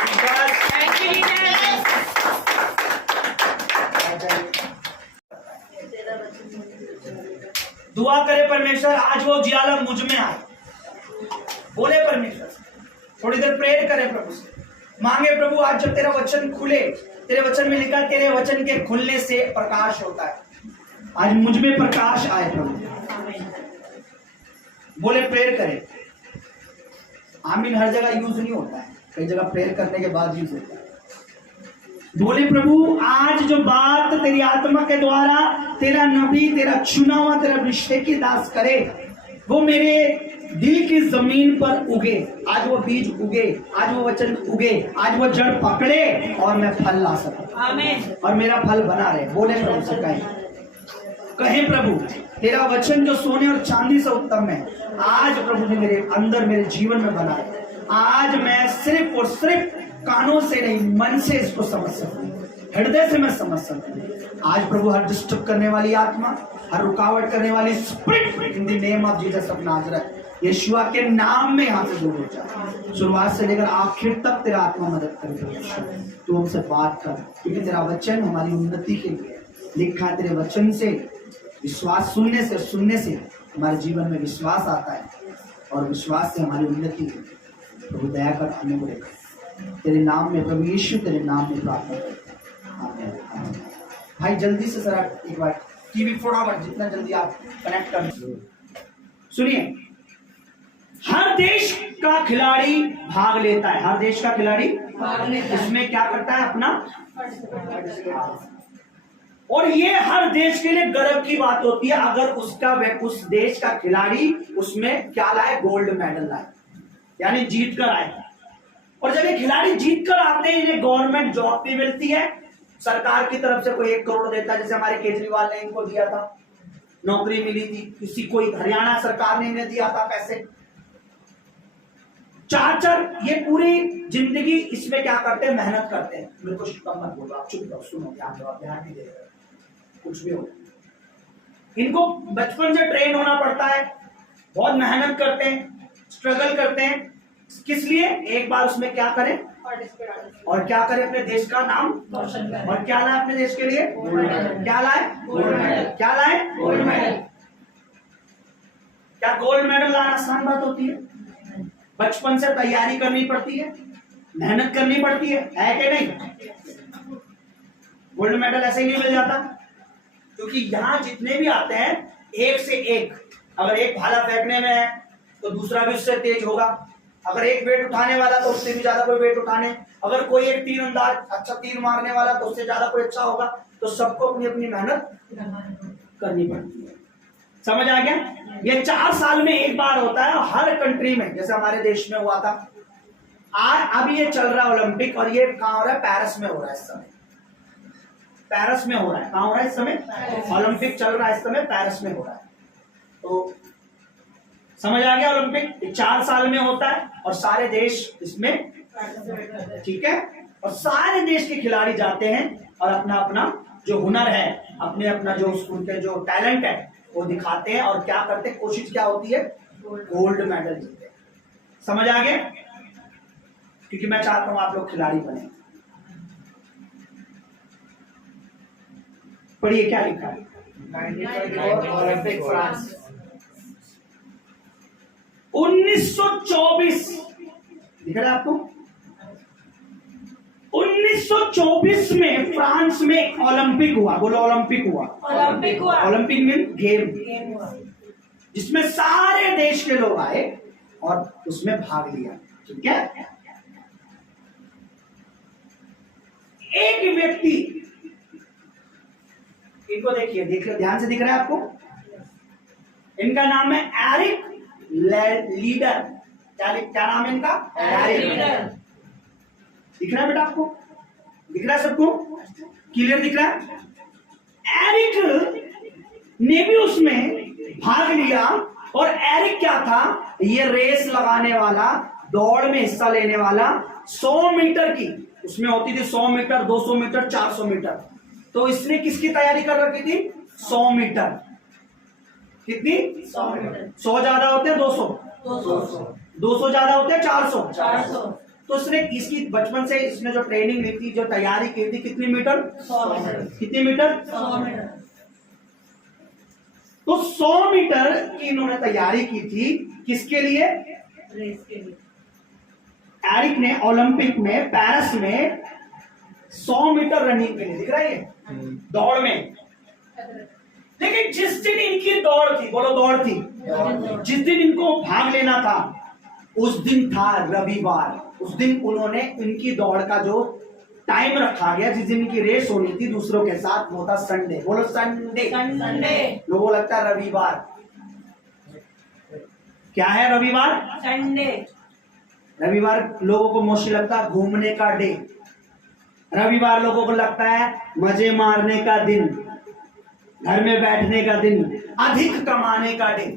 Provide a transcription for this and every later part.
दुआ करे परमेश्वर आज वो जियालम मुझ में आए। बोले परमेश्वर थोड़ी देर प्रेयर करे प्रभु से, मांगे प्रभु आज जब तेरा वचन खुले, तेरे वचन में लिखा तेरे वचन के खुलने से प्रकाश होता है, आज मुझ में प्रकाश आए प्रभु। बोले प्रेयर करे। आमीन हर जगह यूज नहीं होता है, कई जगह प्रेयर करने के बाद यूज होता है। बोले प्रभु आज जो बात तेरी आत्मा के द्वारा तेरा नबी, तेरा चुना हुआ, तेरा अभिषेकी दास करे, वो मेरे दिल की जमीन पर उगे। आज वो बीज उगे, आज वो वचन उगे, आज वो जड़ पकड़े और मैं फल ला सकूं। आमीन। और मेरा फल बना रहे। बोले प्रभु से कहें प्रभु तेरा वचन जो सोने और चांदी से उत्तम है, आज प्रभु ने मेरे अंदर मेरे जीवन में बना है। आज मैं सिर्फ और सिर्फ कानों से नहीं मन से इसको समझ सकूं, हृदय से मैं समझ सकूं। आज प्रभु हर डिस्टर्ब करने वाली आत्मा, हर रुकावट करने वाली spirit in the name of Jesus of Nazareth, Yeshua के नाम में यहाँ से दूर हो जाए। शुरुआत से लेकर आखिर तक तेरा आत्मा मदद करे। तू हमसे बात कर, क्योंकि तेरा वचन हमारी उन्नति के लिए लिखा है। तेरे वचन से विश्वास सुनने से, सुनने से हमारे जीवन में विश्वास आता है और विश्वास से हमारी उन्नति होती है। प्रभु दया कर हमें बोले तेरे नाम में, प्रभु यीशु तेरे नाम में प्रार्थना करते हैं। आमीन। भाई जल्दी से जरा एक बार टीवी फटाफट जितना जल्दी आप कनेक्ट कर। सुनिए, हर देश का खिलाड़ी भाग लेता है, हर देश का खिलाड़ी भाग लेता है। इसमें क्या करता है अपना, और ये हर देश के लिए गर्व की बात होती है अगर उसका उस देश का खिलाड़ी उसमें क्या लाए, गोल्ड मेडल लाए, यानी जीत कर आए। और जब ये खिलाड़ी जीत कर आते हैं इन्हें गवर्नमेंट जॉब भी मिलती है, सरकार की तरफ से कोई 1 करोड़ देता है, जैसे हमारे केजरीवाल ने इनको दिया था, नौकरी मिली थी। किसी कोई हरियाणा सरकार ने इन्हें दिया था पैसे। 4 ये पूरी जिंदगी इसमें क्या करते हैं, मेहनत करते हैं। मेरे को कम मत बोलो, आप चुप रहो, सुनो, ध्यान नहीं दे रहे, कुछ भी हो। इनको बचपन से ट्रेन होना पड़ता है, बहुत मेहनत करते हैं, स्ट्रगल करते हैं। किस लिए? एक बार उसमें क्या करें और क्या करें, अपने देश का नाम और क्या लाए अपने देश के लिए, क्या लाए, क्या लाए, गोल्ड मेडल। क्या गोल्ड मेडल लाना आसान बात होती है? बचपन से तैयारी करनी पड़ती है, मेहनत करनी पड़ती है कि नहीं? गोल्ड मेडल ऐसे ही नहीं मिल जाता, क्योंकि यहाँ जितने भी आते हैं एक से एक, अगर एक भाला फेंकने में है तो दूसरा भी उससे तेज होगा, अगर एक वेट उठाने वाला तो उससे भी ज्यादा कोई वेट उठाने, अगर कोई एक तीर अंदाज अच्छा तीर मारने वाला तो उससे ज्यादा कोई अच्छा होगा। तो सबको अपनी अपनी मेहनत करनी पड़ती है। समझ आ गया? ये 4 साल में एक बार होता है हर कंट्री में, जैसे हमारे देश में हुआ था। अब ये चल रहा है ओलंपिक, और ये कहाँ हो रहा है, पेरिस में हो रहा है इस समय। पेरिस में हो रहा है, कहाँ हो रहा है इस समय, ओलंपिक चल रहा है इस समय, पेरिस में हो रहा है। तो समझ आ गया? ओलंपिक 4 साल में होता है और सारे देश इसमें, ठीक है, और सारे देश के खिलाड़ी जाते हैं और अपना अपना जो हुनर है, अपने अपना जो उनके जो टैलेंट है वो दिखाते हैं। और क्या करते हैं, कोशिश क्या होती है, गोल्ड मेडल जीते। समझ आ गया? क्योंकि मैं चाहता हूं आप लोग खिलाड़ी बने। पढ़िए क्या लिखा है, ओलंपिक फ्रांस 1924 दिख रहा है आपको? 1924 में फ्रांस में ओलंपिक हुआ। बोलो ओलंपिक हुआ। ओलंपिक हुआ। ओलंपिक मीन गेम हुआ, जिसमें सारे देश के लोग आए और उसमें भाग लिया। ठीक है? एक व्यक्ति, इनको देखिए, देखिए ध्यान से, दिख रहा है आपको? इनका नाम है एरिक लीडर। क्या नाम है इनका? Eric Leader. दिख रहा है बेटा आपको? दिख रहा है सबको? क्लियर दिख रहा है? एरिक ने भी उसमें भाग लिया। और एरिक क्या था, ये रेस लगाने वाला, दौड़ में हिस्सा लेने वाला, 100 मीटर की उसमें होती थी, 100 मीटर, 200 मीटर, 400 मीटर। तो इसने किसकी तैयारी कर रखी थी? 100 मीटर। कितनी? 100 मीटर। 100 ज्यादा होते हैं 200, 200 ज्यादा होते हैं 400। तो उसने इसकी बचपन से इसने जो ट्रेनिंग ली थी, जो तैयारी की थी, कितनी मीटर? 100 मीटर। कितनी मीटर? 100 मीटर। तो 100 मीटर की इन्होंने तैयारी की थी, किसके लिए? रेस के लिए। एरिक ने ओलंपिक में पेरिस में 100 मीटर रनिंग के लिए, दिख रहा है दौड़ में। लेकिन जिस दिन इनकी दौड़ थी, बोलो दौड़ थी, जिस दिन इनको भाग लेना था, उस दिन था रविवार। उस दिन उन्होंने इनकी दौड़ का जो टाइम रखा गया, जिस दिन इनकी रेस होनी थी दूसरों के साथ, वो था संडे। बोलो संडे। संडे। लोगों को लगता है रविवार। क्या है रविवार? संडे। रविवार लोगों को मोस्टली लगता है घूमने का डे। रविवार लोगों को लगता है मजे मारने का दिन, घर में बैठने का दिन, अधिक कमाने का दिन।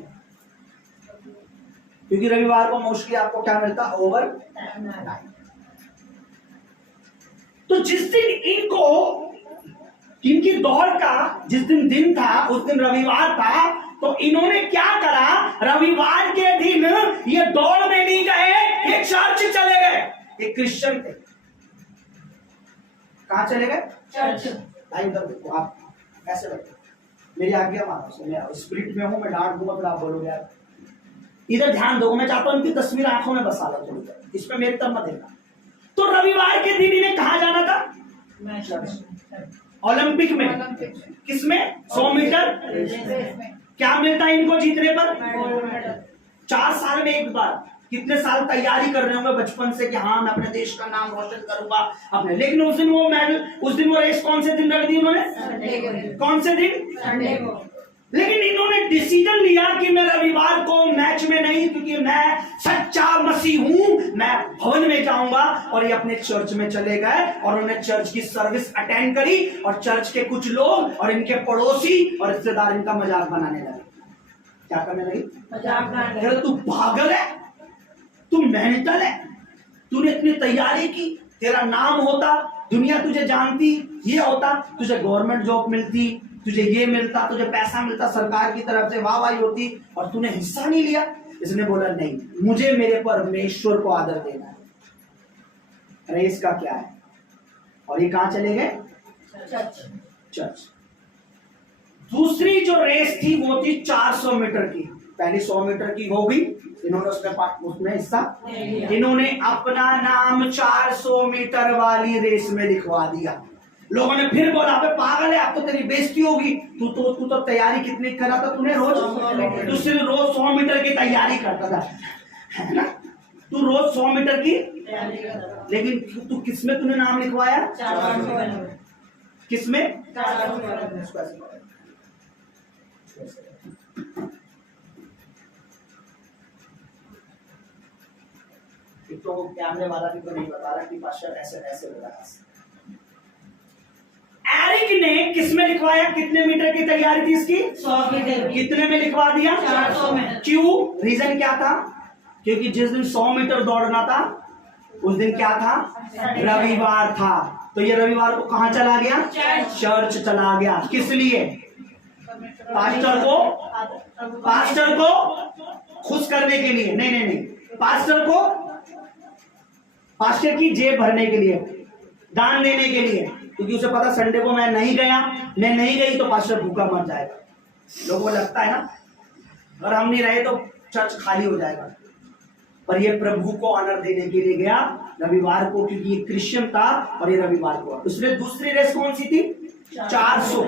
क्योंकि रविवार को मोस्टली आपको क्या मिलता है? Over time. तो जिस दिन इनकी दौड़ का जिस दिन था, उस दिन रविवार था। तो इन्होंने क्या करा? रविवार के दिन ये दौड़ में नहीं गए, ये चर्च चले गए। एक क्रिश्चियन थे। कहां चले गए? चर्च। भाई उधर देखो, आप ऐसे बैठो, मेरी आज्ञा मानो। मैं स्पिरिट में हूं, मैं डांट दूंगा फिर आप बोलोगे यार। इधर ध्यान दो, मैं चाहता हूं इनकी तस्वीर आंखों में बसा लो थोड़ी देर, इसमें मेरी तरफ मत देखना। तो रविवार के दिन इन्हें कहां जाना था? ओलंपिक में। किसमें? 100 मीटर। क्या मिलता है इनको जीतने पर? 4 साल में एक बार। कितने साल तैयारी कर रहे होंगे बचपन से कि हाँ मैं अपने देश का नाम रोशन करूंगा अपने। लेकिन उस दिन वो रेस कौन से दिन रख दी उन्होंने? कौन से दिन? संडे को। लेकिन इन्होंने डिसीजन लिया कि मैं रविवार को मैच में नहीं, क्योंकि मैं सच्चा मसीह हूं, मैं भवन में जाऊंगा। और ये अपने चर्च में चले गए और उन्होंने चर्च की सर्विस अटेंड करी। और चर्च के कुछ लोग और इनके पड़ोसी और रिश्तेदार इनका मजाक बनाने लगे। क्या करने लगे? मजाक बनाने। तू पागल है, तू मेंटल है, तूने इतनी तैयारी की, तेरा नाम होता, दुनिया तुझे जानती, ये होता, तुझे गवर्नमेंट जॉब मिलती, तुझे ये मिलता, तुझे पैसा मिलता, सरकार की तरफ से वाहवाही होती, और तूने हिस्सा नहीं लिया। इसने बोला नहीं, मुझे मेरे परमेश्वर को आदर देना है। रेस का क्या है? और ये कहां चले गए? चर्च। दूसरी जो रेस थी वो थी 400 मीटर की। पहली 100 मीटर की हो गई, इन्होंने उसमें हिस्सा। इन्होंने अपना नाम 400 मीटर वाली रेस में लिखवा दिया। लोगों ने फिर बोला अबे पागल है, अब तो तेरी बेइज्जती होगी, तू तो तैयारी कितनी करा था तूने? रोज 100 मीटर की तैयारी करता था, है ना? तू रोज 100 मीटर की, लेकिन तू किसमें तूने नाम लिखवाया? किसमें? तो कैमरे वाला भी तो नहीं बता रहा कि पास्टर ऐसे ऐसे हो रहा है। एरिक ने किसमें लिखवाया? कितने मीटर की तैयारी थी इसकी? 100 मीटर। कितने में लिखवा दिया? 400 में। क्यों? रीजन क्या था? क्योंकि जिस दिन 100 मीटर दौड़ना था उस दिन क्या था? रविवार था। तो ये रविवार को कहां चला गया? चर्च चला गया। किस लिए? पास्टर को खुश करने के लिए? नहीं, पास्टर की जेब भरने के लिए, दान देने के लिए। क्योंकि उसे पता संडे को मैं नहीं गई तो पास्टर भूखा मर जाएगा। लोगों को लगता है ना अगर हम नहीं रहे तो चर्च खाली हो जाएगा। पर ये प्रभु को ऑनर देने के लिए गया रविवार को, क्योंकि ये क्रिश्चियन था और ये रविवार को। उसमें दूसरी रेस कौन सी थी? 400।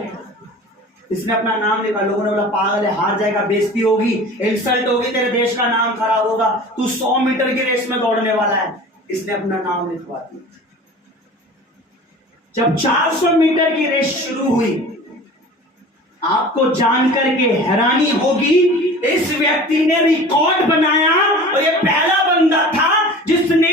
इसने अपना नाम लिखा। लोगों ने बोला पागल है, हार जाएगा, बेइज्जती होगी, इंसल्ट होगी, तेरे देश का नाम खराब होगा, तू 100 मीटर की रेस में दौड़ने वाला है। इसने अपना नाम लिखवा दिया। जब 400 मीटर की रेस शुरू हुई, आपको जानकर के हैरानी होगी, इस व्यक्ति ने रिकॉर्ड बनाया और ये पहला बंदा था जिसने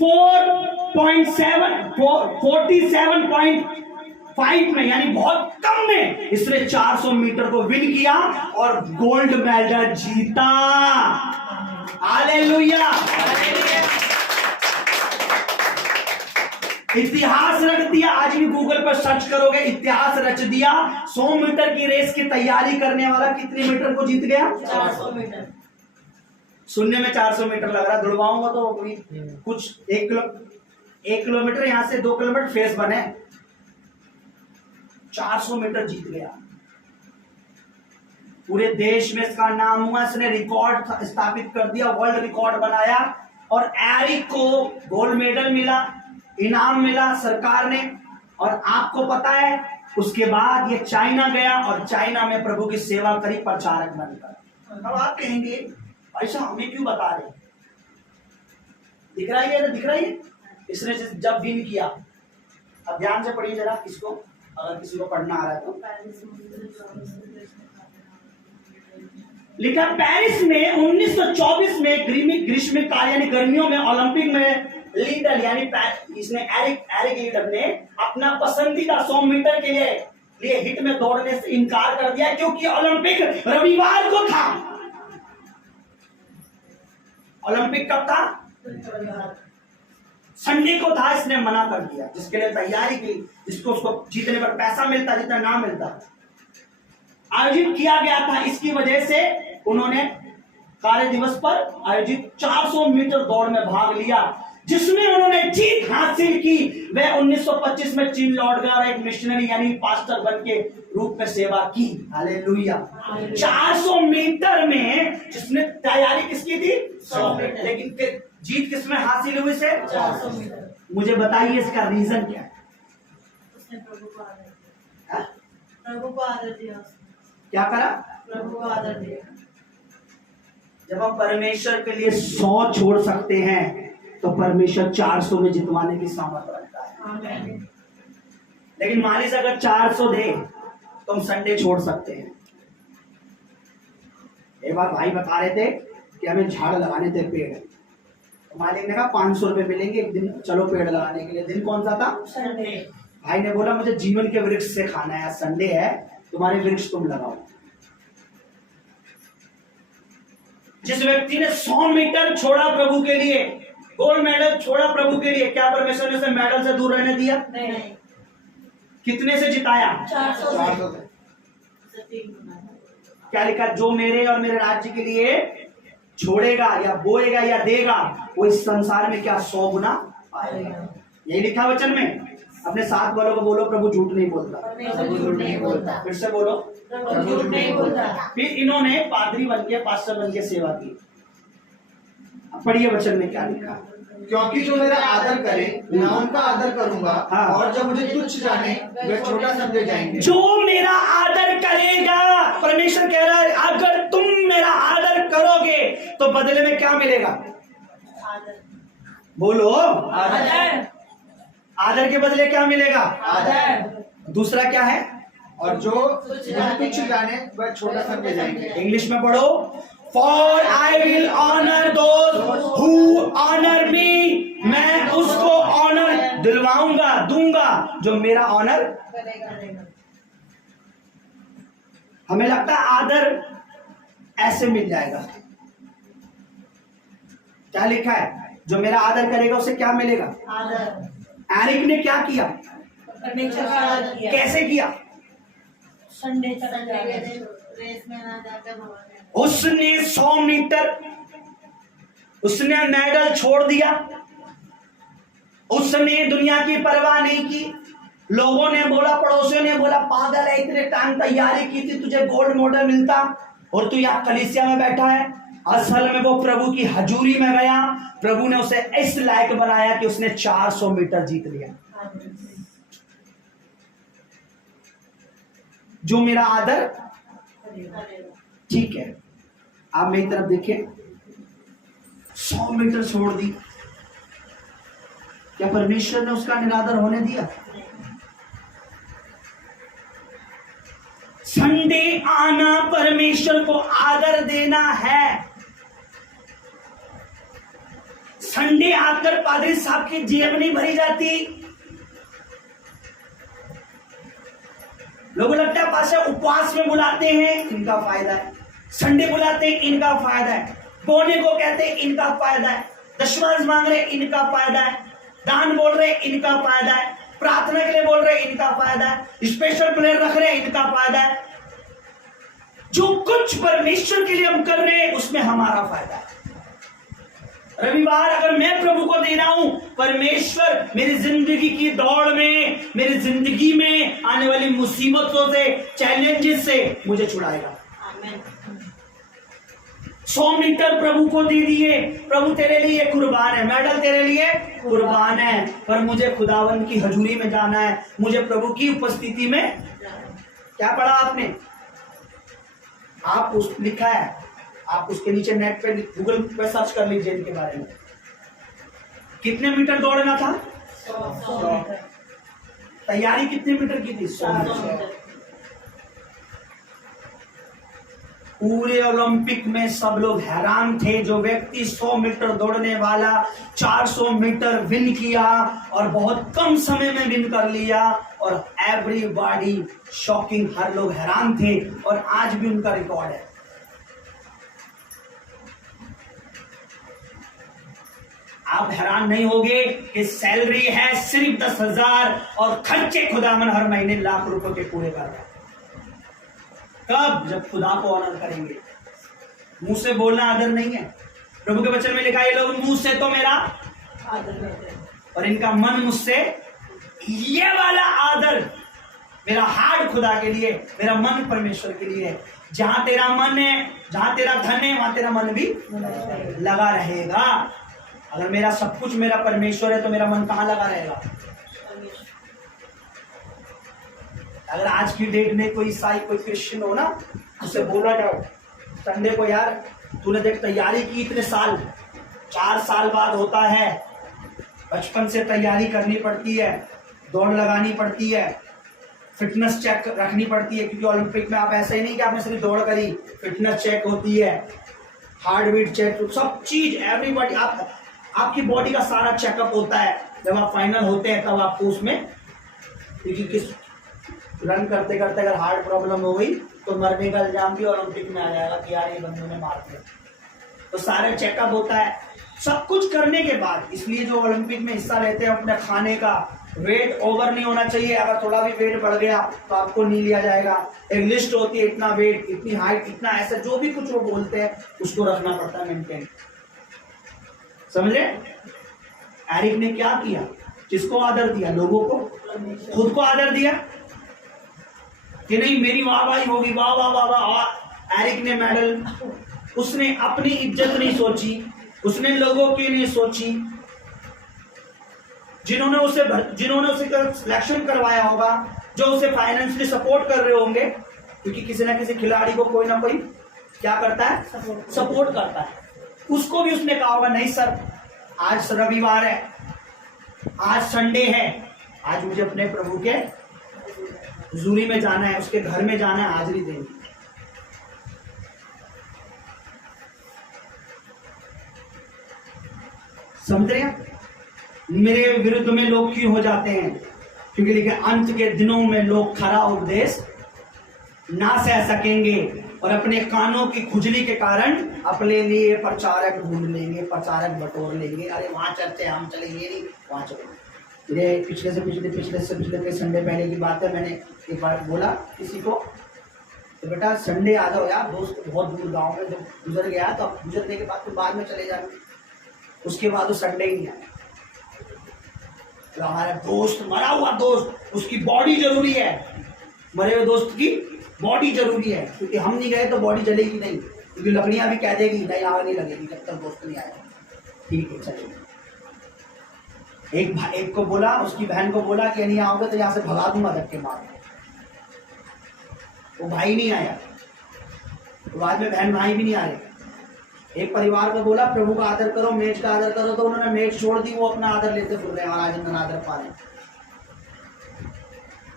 47.5 में, यानी बहुत कम में, इसने 400 मीटर को विन किया और गोल्ड मेडल जीता। हालेलुया। इतिहास रच दिया। आज भी गूगल पर सर्च करोगे, इतिहास रच दिया। 100 मीटर की रेस की तैयारी करने वाला कितने मीटर को जीत गया? 400 मीटर। सुनने में 400 मीटर लग रहा है, दौड़वाऊंगा तो अभी कुछ 1 किलोमीटर, यहाँ से 2 किलोमीटर फेस बने, 400 मीटर जीत गया। पूरे देश में इसका नाम हुआ, इसने रिकॉर्ड स्थापित कर दिया, वर्ल्ड रिकॉर्ड बनाया, और एरिक को गोल्ड मेडल मिला, इनाम मिला सरकार ने। और आपको पता है उसके बाद ये चाइना गया और चाइना में प्रभु की सेवा करी, प्रचारक बनकर। अब आप कहेंगे ऐसा हमें क्यों बता रहे? दिख रहा है, दिख रहा है इसने जब विन किया। अब ध्यान से पढ़िए जरा इसको, अगर किसी को पढ़ना आ रहा है तो। लिखा पेरिस में 1924 में ग्रीष्मकाल यानी गर्मियों में ओलंपिक में लीडर यानी इसने एरिक लीडर ने अपना पसंदीदा 100 मीटर के लिए हिट में दौड़ने से इनकार कर दिया, क्योंकि ओलंपिक रविवार को था। ओलंपिक कब था? संडे को था। इसने मना कर दिया, जिसके लिए तैयारी की, जिसको उसको जीतने पर पैसा मिलता, जितना ना मिलता, आयोजित किया गया था। इसकी वजह से उन्होंने कार्य दिवस पर आयोजित 400 मीटर दौड़ में भाग लिया, जिसमें उन्होंने जीत हासिल की। वह 1925 में चीन लौट गया और एक मिशनरी यानी पास्टर बन के रूप में सेवा की। हालेलुया। 400 मीटर में जिसने तैयारी किसकी थी? 100 मीटर। लेकिन जीत किसमें हासिल हुई से? 400 मीटर। मुझे बताइए इसका रीजन क्या है? उसने प्रभु को आदर दिया। प्रभु को आदर दिया। क्या करा? प्रभु को आदर दिया। जब हम परमेश्वर के लिए 100 छोड़ सकते हैं तो परमेश्वर 400 में जितवाने की सामर्थ रखता है। आमीन। लेकिन मान लीजिए अगर 400 दे तो हम संडे छोड़ सकते हैं। एक बार भाई बता रहे थे कि हमें झाड़ लगाने थे पेड़, तो मालिक ने कहा 500 रुपए मिलेंगे एक दिन, चलो पेड़ लगाने के लिए। दिन कौन सा था? संडे। भाई ने बोला मुझे जीवन के वृक्ष से खाना है, संडे है, तुम्हारे वृक्ष तुम लगाओ। जिस व्यक्ति ने 100 मीटर छोड़ा प्रभु के लिए, गोल्ड मेडल छोड़ा प्रभु के लिए, क्या परमेश्वर ने उसे मेडल से दूर रहने दिया? नहीं। कितने से जिताया? 400 क्या लिखा? जो मेरे और मेरे राज्य के लिए छोड़ेगा या बोएगा या देगा, वो इस संसार में क्या 100 गुना पाएगा। यही लिखा वचन में। अपने साथ वालों को बोलो प्रभु झूठ नहीं बोलता। प्रभु झूठ नहीं बोलता। फिर से बोलो प्रभु झूठ नहीं बोलता। फिर इन्होंने पादरी बन के, पास्टर बन के सेवा की। अब पढ़िए वचन में क्या लिखा? क्योंकि जो मेरा आदर करे मैं उनका आदर करूंगा, हाँ। और जब मुझे तुच्छ जाने वे छोटा समझे जाएंगे। जो मेरा आदर करेगा, परमेश्वर कह रहा है अगर तुम मेरा आदर करोगे तो बदले में क्या मिलेगा? आदर। बोलो आदर। आदर के बदले क्या मिलेगा? आदर। दूसरा क्या है? और जो तुच्छ जाने वह छोटा समझे जाएंगे। इंग्लिश में पढ़ो, for I will honour those who honour me. मैं उसको ऑनर दिलवाऊंगा, दूंगा जो मेरा ऑनर करेगा। हमें लगता है आदर ऐसे मिल जाएगा। क्या लिखा है? जो मेरा आदर करेगा उसे क्या मिलेगा? आदर। एरिक ने क्या किया? परमेश्वर का आदर किया। कैसे किया? संडे के दिन रेस में ना जाकर भगवान उसने 100 मीटर उसने मेडल छोड़ दिया। उसने दुनिया की परवाह नहीं की। लोगों ने बोला, पड़ोसियों ने बोला पागल है, इतने टाइम तैयारी की थी, तुझे गोल्ड मेडल मिलता और तू यहाँ कलीसिया में बैठा है। असल में वो प्रभु की हजूरी में गया, प्रभु ने उसे इस लायक बनाया कि उसने 400 मीटर जीत लिया। जो मेरा आदर, ठीक है, आप मेरी तरफ देखिए, 100 मीटर छोड़ दी, क्या परमेश्वर ने उसका निरादर होने दिया? संडे आना परमेश्वर को आदर देना है। संडे आकर पादरी साहब की जेब नहीं भरी जाती। लोगों लगता है पास उपवास में बुलाते हैं, इनका फायदा है। संडे बुलाते हैं, इनका फायदा है। बोने को कहते हैं, इनका फायदा है। दशमांश मांग रहे, इनका फायदा है। दान बोल रहे, इनका फायदा है। प्रार्थना के लिए बोल रहे, इनका फायदा है। स्पेशल प्रेयर रख रहे, इनका फायदा है। जो कुछ परमेश्वर के लिए हम कर रहे हैं उसमें हमारा फायदा है। रविवार अगर मैं प्रभु को दे रहा हूं, परमेश्वर मेरी जिंदगी की दौड़ में, मेरी जिंदगी में आने वाली मुसीबतों से, चैलेंजेस से मुझे छुड़ाएगा। आमीन। 100 मीटर प्रभु को दे दिए, प्रभु तेरे लिए कुर्बान है, मेडल तेरे लिए कुर्बान है, पर मुझे खुदावंद की हजूरी में जाना है, मुझे प्रभु की उपस्थिति में। क्या पढ़ा आपने? आप उस लिखा है, आप उसके नीचे नेट पे गूगल पे सर्च कर लीजिए इनके बारे में। कितने मीटर दौड़ना था? 100 मीटर। तैयारी कितने मीटर की थी? 100 मीटर। पूरे ओलंपिक में सब लोग हैरान थे, जो व्यक्ति 100 मीटर दौड़ने वाला 400 मीटर विन किया और बहुत कम समय में विन कर लिया, और एवरीबॉडी शॉकिंग, हर लोग हैरान थे, और आज भी उनका रिकॉर्ड है। आप हैरान नहीं होगे कि सैलरी है सिर्फ 10,000 और खर्चे खुदावन हर महीने लाख रुपए के पूरे कर रहा है। कब? जब खुदा को ऑनर करेंगे। मुंह से बोलना आदर नहीं है। प्रभु के वचन में लिखा है, ये लोग मुंह से तो मेरा आदर करते हैं और इनका मन मुझसे, ये वाला आदर मेरा हार्ट खुदा के लिए, मेरा मन परमेश्वर के लिए है। जहां तेरा मन है, जहां तेरा धन है, वहां तेरा मन भी लगा रहेगा। अगर मेरा सब कुछ मेरा परमेश्वर है तो मेरा मन कहाँ लगा रहेगा? अगर आज की डेट में कोई ईसाई, कोई क्रिश्चियन हो ना, उसे बोला जाओ संडे को, यार तूने देख तैयारी की इतने साल, 4 साल बाद होता है, बचपन से तैयारी करनी पड़ती है, दौड़ लगानी पड़ती है, फिटनेस चेक रखनी पड़ती है, क्योंकि ओलंपिक में आप ऐसे ही नहीं कि आपने सिर्फ दौड़ करी, फिटनेस चेक होती है, हार्ट बीट चेक, सब चीज एवरीबॉडी, आपकी बॉडी का सारा चेकअप होता है। जब आप फाइनल होते हैं तब आपको उसमें, क्योंकि किस रन करते करते अगर हार्ट प्रॉब्लम हो गई तो मरने का इल्जाम भी ओलंपिक में आ जाएगा कि यार ये बंदों ने मार दिया। तो सारे चेकअप होता है, सब कुछ करने के बाद। इसलिए जो ओलंपिक में हिस्सा लेते हैं, अपने खाने का वेट ओवर नहीं होना चाहिए। अगर थोड़ा भी वेट बढ़ गया तो आपको नहीं लिया जाएगा। एक लिस्ट होती है, इतना वेट, इतनी हाइट, इतना ऐसा, जो भी कुछ वो बोलते हैं उसको रखना पड़ता है मेंटेन। समझे? एरिक ने क्या किया? किसको आदर दिया? लोगों को, खुद को आदर दिया कि नहीं मेरी वाहवाही होगी, वाह वाह वाह वाह। एरिक ने मेडल, उसने अपनी इज्जत नहीं सोची, उसने लोगों की नहीं सोची। जिन्होंने उसे सिलेक्शन करवाया होगा, जो उसे फाइनेंशियली सपोर्ट कर रहे होंगे, क्योंकि किसी ना किसी खिलाड़ी को कोई ना कोई क्या करता है? सपोर्ट करता है। उसको भी उसने कहा होगा, नहीं सर आज रविवार है, आज संडे है, आज मुझे अपने प्रभु के हुजूरी में जाना है, उसके घर में जाना है, हाजिरी देनी। समझ रहे हैं? मेरे विरुद्ध में लोग क्यों हो जाते हैं? क्योंकि लिखे अंत के दिनों में लोग खरा उपदेश ना सह सकेंगे और अपने कानों की खुजली के कारण अपने लिए प्रचारक ढूंढ लेंगे, प्रचारक बटोर लेंगे। अरे वहां चलते, हम चलेंगे नहीं, वहां चलेंगे। ये पिछले से पिछले संडे पहले की बात है। मैंने एक बार बोला किसी को, तो बेटा संडे आ जाओ यार, दोस्त बहुत दूर गांव में जब गुजर गया तो अब गुजरने के बाद तो बाद में चले जाएंगे। उसके बाद वो संडे ही नहीं आया। तो हमारा दोस्त, मरा हुआ दोस्त, उसकी बॉडी जरूरी है, मरे हुए दोस्त की बॉडी जरूरी है, क्योंकि हम नहीं गए तो बॉडी जलेगी नहीं, क्योंकि लकड़ियां भी कह देगी नहीं, आग नहीं लगेगी जब तक दोस्त नहीं आया। ठीक है चलिए। एक को बोला, उसकी बहन को बोला कि नहीं आओगे तो यहाँ से भगा दूंगा धक्के मार। वो भाई नहीं आया, तो बाद में बहन भाई भी नहीं आ रहे। एक परिवार को बोला प्रभु का आदर करो, मेज का आदर करो, तो उन्होंने मेज छोड़ दी, वो अपना आदर लेते फिर रहे और आज इतना आदर पा रहे।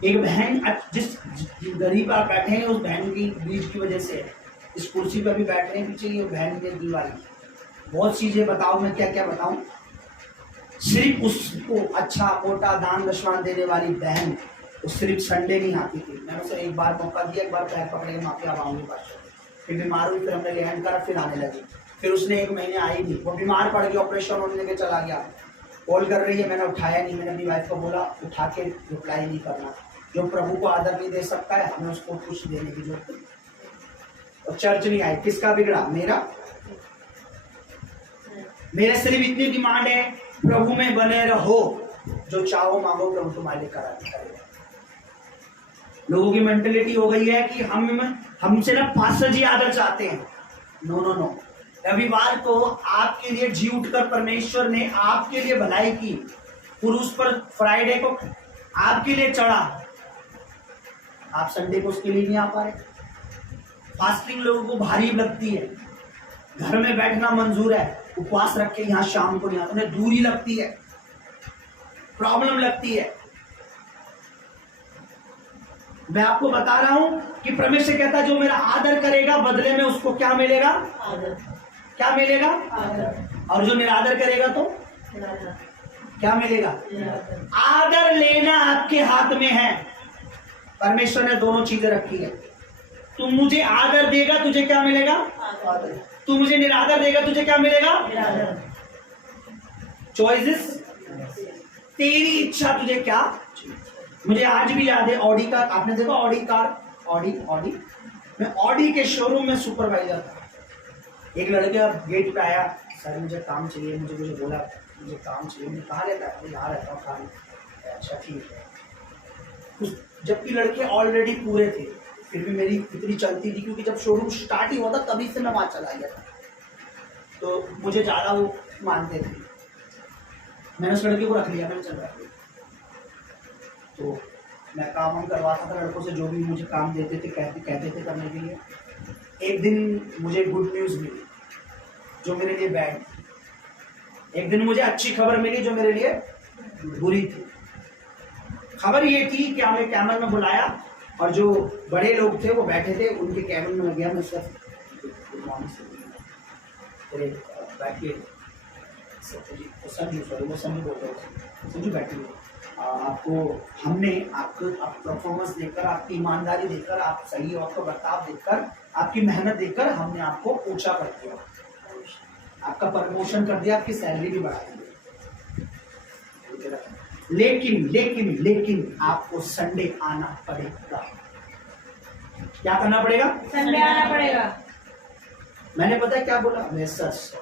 एक बहन, जिस गरीब आप बैठे हैं उस बहन की बीज की वजह से इस कुर्सी पर भी बैठ रहे हैं पीछे, ये बहन के दिल वाली। बहुत चीजें बताओ, मैं क्या क्या बताऊं। सिर्फ उसको अच्छा मोटा दान दशवान देने वाली बहन, वो सिर्फ संडे नहीं आती थी। मैंने उसे एक बार मौका दिया, एक बार पैर पकड़े माफी अब आऊंगी पास, फिर बीमार हुई, फिर हमने लैंड करा, फिर आने लगी। फिर उसने 1 महीने आई नहीं, वो बीमार पड़ गई, ऑपरेशन होने लेके चला गया। कॉल कर रही है, मैंने उठाया नहीं। मैंने अपनी वाइफ को बोला उठा के रिप्लाई नहीं करना। जो प्रभु को आदर नहीं दे सकता है, हमें उसको कुछ देने की जरूरत नहीं। और चर्च नहीं आई, किसका बिगड़ा? मेरा। मेरे सिर्फ इतनी डिमांड है, प्रभु में बने रहो, जो चाहो मांगो प्रभु तुम्हारे लिए करेगा। लोगों की मेंटेलिटी हो गई है कि हमसे ना पास्टर जी आदर चाहते हैं। नो नो नो, रविवार को आपके लिए जी उठकर परमेश्वर ने आपके लिए भलाई की, पुरुष पर फ्राइडे को आपके लिए चढ़ा, आप संडे को उसके लिए नहीं आ पा रहे। फास्टिंग लोगों को भारी लगती है, घर में बैठना मंजूर है, उपवास रख के यहाँ शाम को नहीं आते, उन्हें दूरी लगती है, प्रॉब्लम लगती है। मैं आपको बता रहा हूं कि परमेश्वर कहता है जो मेरा आदर करेगा बदले में उसको क्या मिलेगा? आदर। क्या मिलेगा? आदर। और जो निरादर करेगा तो क्या मिलेगा? आदर। आदर लेना आपके हाथ में है। परमेश्वर ने दोनों चीजें रखी है। तू मुझे आदर देगा, तुझे क्या मिलेगा? आदर। तू मुझे निरादर देगा, तुझे क्या मिलेगा? आदर। चॉइसेस तेरी इच्छा, तुझे क्या? मुझे आज भी याद है ऑडी का, आपने देखा ऑडी कार? ऑडी मैं ऑडी के शोरूम में सुपरवाइजर था। एक लड़का गेट पे आया, सर मुझे काम चाहिए, मुझे बोला मुझे काम चाहिए। मैं कहाँ रहता है? यहाँ रहता हूँ काम। अच्छा ठीक है। जबकि लड़के ऑलरेडी पूरे थे, फिर भी मेरी इतनी चलती थी क्योंकि जब शोरूम स्टार्ट ही हुआ था तभी से मैं वहाँ चला गया था, तो मुझे ज़्यादा वो मानते थे। मैंने उस लड़के को रख लिया, मैंने चल रहा था। तो मैं काम करवाता था लड़कों से, जो भी मुझे काम देते थे कहते थे करने के लिए। एक दिन मुझे गुड न्यूज़ मिली जो मेरे लिए बैड, एक दिन मुझे अच्छी खबर मिली जो मेरे लिए बुरी थी। खबर ये थी कि हमें कैमरे में बुलाया और जो बड़े लोग थे वो बैठे थे, उनके कैबिन में गया। मैं सर बैठिए, संजू बोलते हो, संजू बैठिए, आपको हमने आपको परफॉर्मेंस देखकर, आपकी ईमानदारी देखकर, आप सही और आपका बर्ताव देखकर, आपकी मेहनत देखकर हमने आपको ऊंचा कर दिया, आपका प्रमोशन कर दिया, आपकी सैलरी भी बढ़ा दी। लेकिन लेकिन लेकिन आपको संडे आना पड़ेगा। क्या करना पड़ेगा? संडे आना पड़ेगा। मैंने पता है क्या बोला? मैं सच,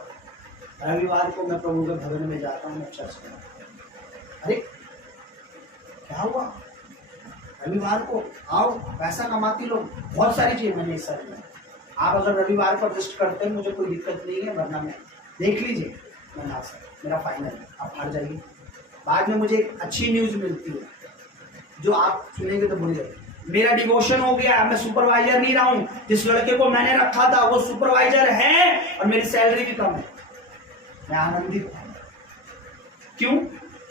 रविवार को मैं प्रभु के भवन में जाता हूँ, मैं चर्च में। अरे क्या हुआ? रविवार को आओ, पैसा कमाती लोग, बहुत सारी चीजें। मैंने सर में, आप अगर रविवार को रेस्ट करते हैं मुझे कोई दिक्कत नहीं है, वरना मैं देख लीजिए, मैं ना सर मेरा फाइनल है, आप हार जाइए। बाद में मुझे एक अच्छी न्यूज़ मिलती है जो आप सुनेंगे तो भूल जाइए। मेरा डिवोशन हो गया, मैं सुपरवाइजर नहीं रहा हूँ। जिस लड़के को मैंने रखा था वो सुपरवाइजर है और मेरी सैलरी भी कम है। मैं आनंदित हूँ। क्यों?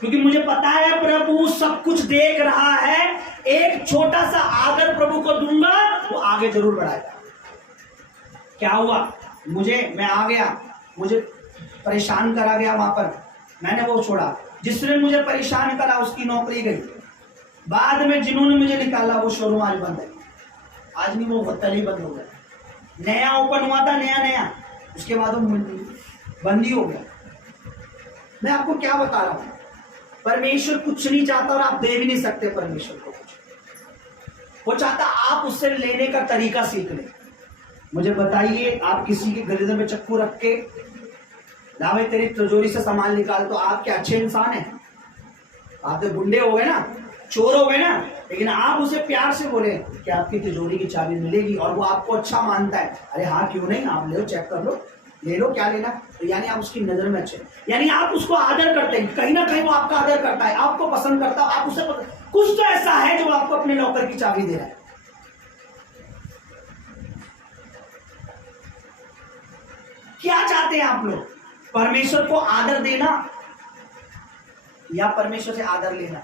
क्योंकि मुझे पता है प्रभु सब कुछ देख रहा है। एक छोटा सा आदर प्रभु को दूंगा वो आगे जरूर बढ़ाएगा। क्या हुआ? मैं आ गया, मुझे परेशान करा गया वहां पर, मैंने वो छोड़ा। जिसने मुझे परेशान करा उसकी नौकरी गई। बाद में जिन्होंने मुझे निकाला वो शोरूम आज बंद है। आज नहीं, वो होटल ही बंद हो गया। नया ओपन हुआ था, नया, उसके बाद वो बंद ही हो गया। मैं आपको क्या बता रहा हूं, परमेश्वर कुछ नहीं चाहता और आप दे भी नहीं सकते परमेश्वर को कुछ। वो चाहता आप उससे लेने का तरीका सीख ले। मुझे बताइए, आप किसी के गर्दन में चक्कू रख के ना भाई तेरी तिजोरी से सामान निकाल, तो आप क्या अच्छे इंसान हैं? आप तो गुंडे हो गए ना, चोर हो गए ना। लेकिन आप उसे प्यार से बोले कि आपकी तिजोरी की चाबी मिलेगी और वो आपको अच्छा मानता है। अरे हाँ क्यों नहीं, आप ले लो, चेक कर लो, ले लो, क्या लेना। तो यानी आप उसकी नजर में अच्छे, यानी आप उसको आदर करते हैं। कहीं ना कहीं वो आपका आदर करता है, आपको पसंद करता है, आप उसे कुछ तो ऐसा है जो आपको अपने नौकर की चाबी दे रहा है। क्या चाहते हैं आप लोग? परमेश्वर को आदर देना या परमेश्वर से आदर लेना?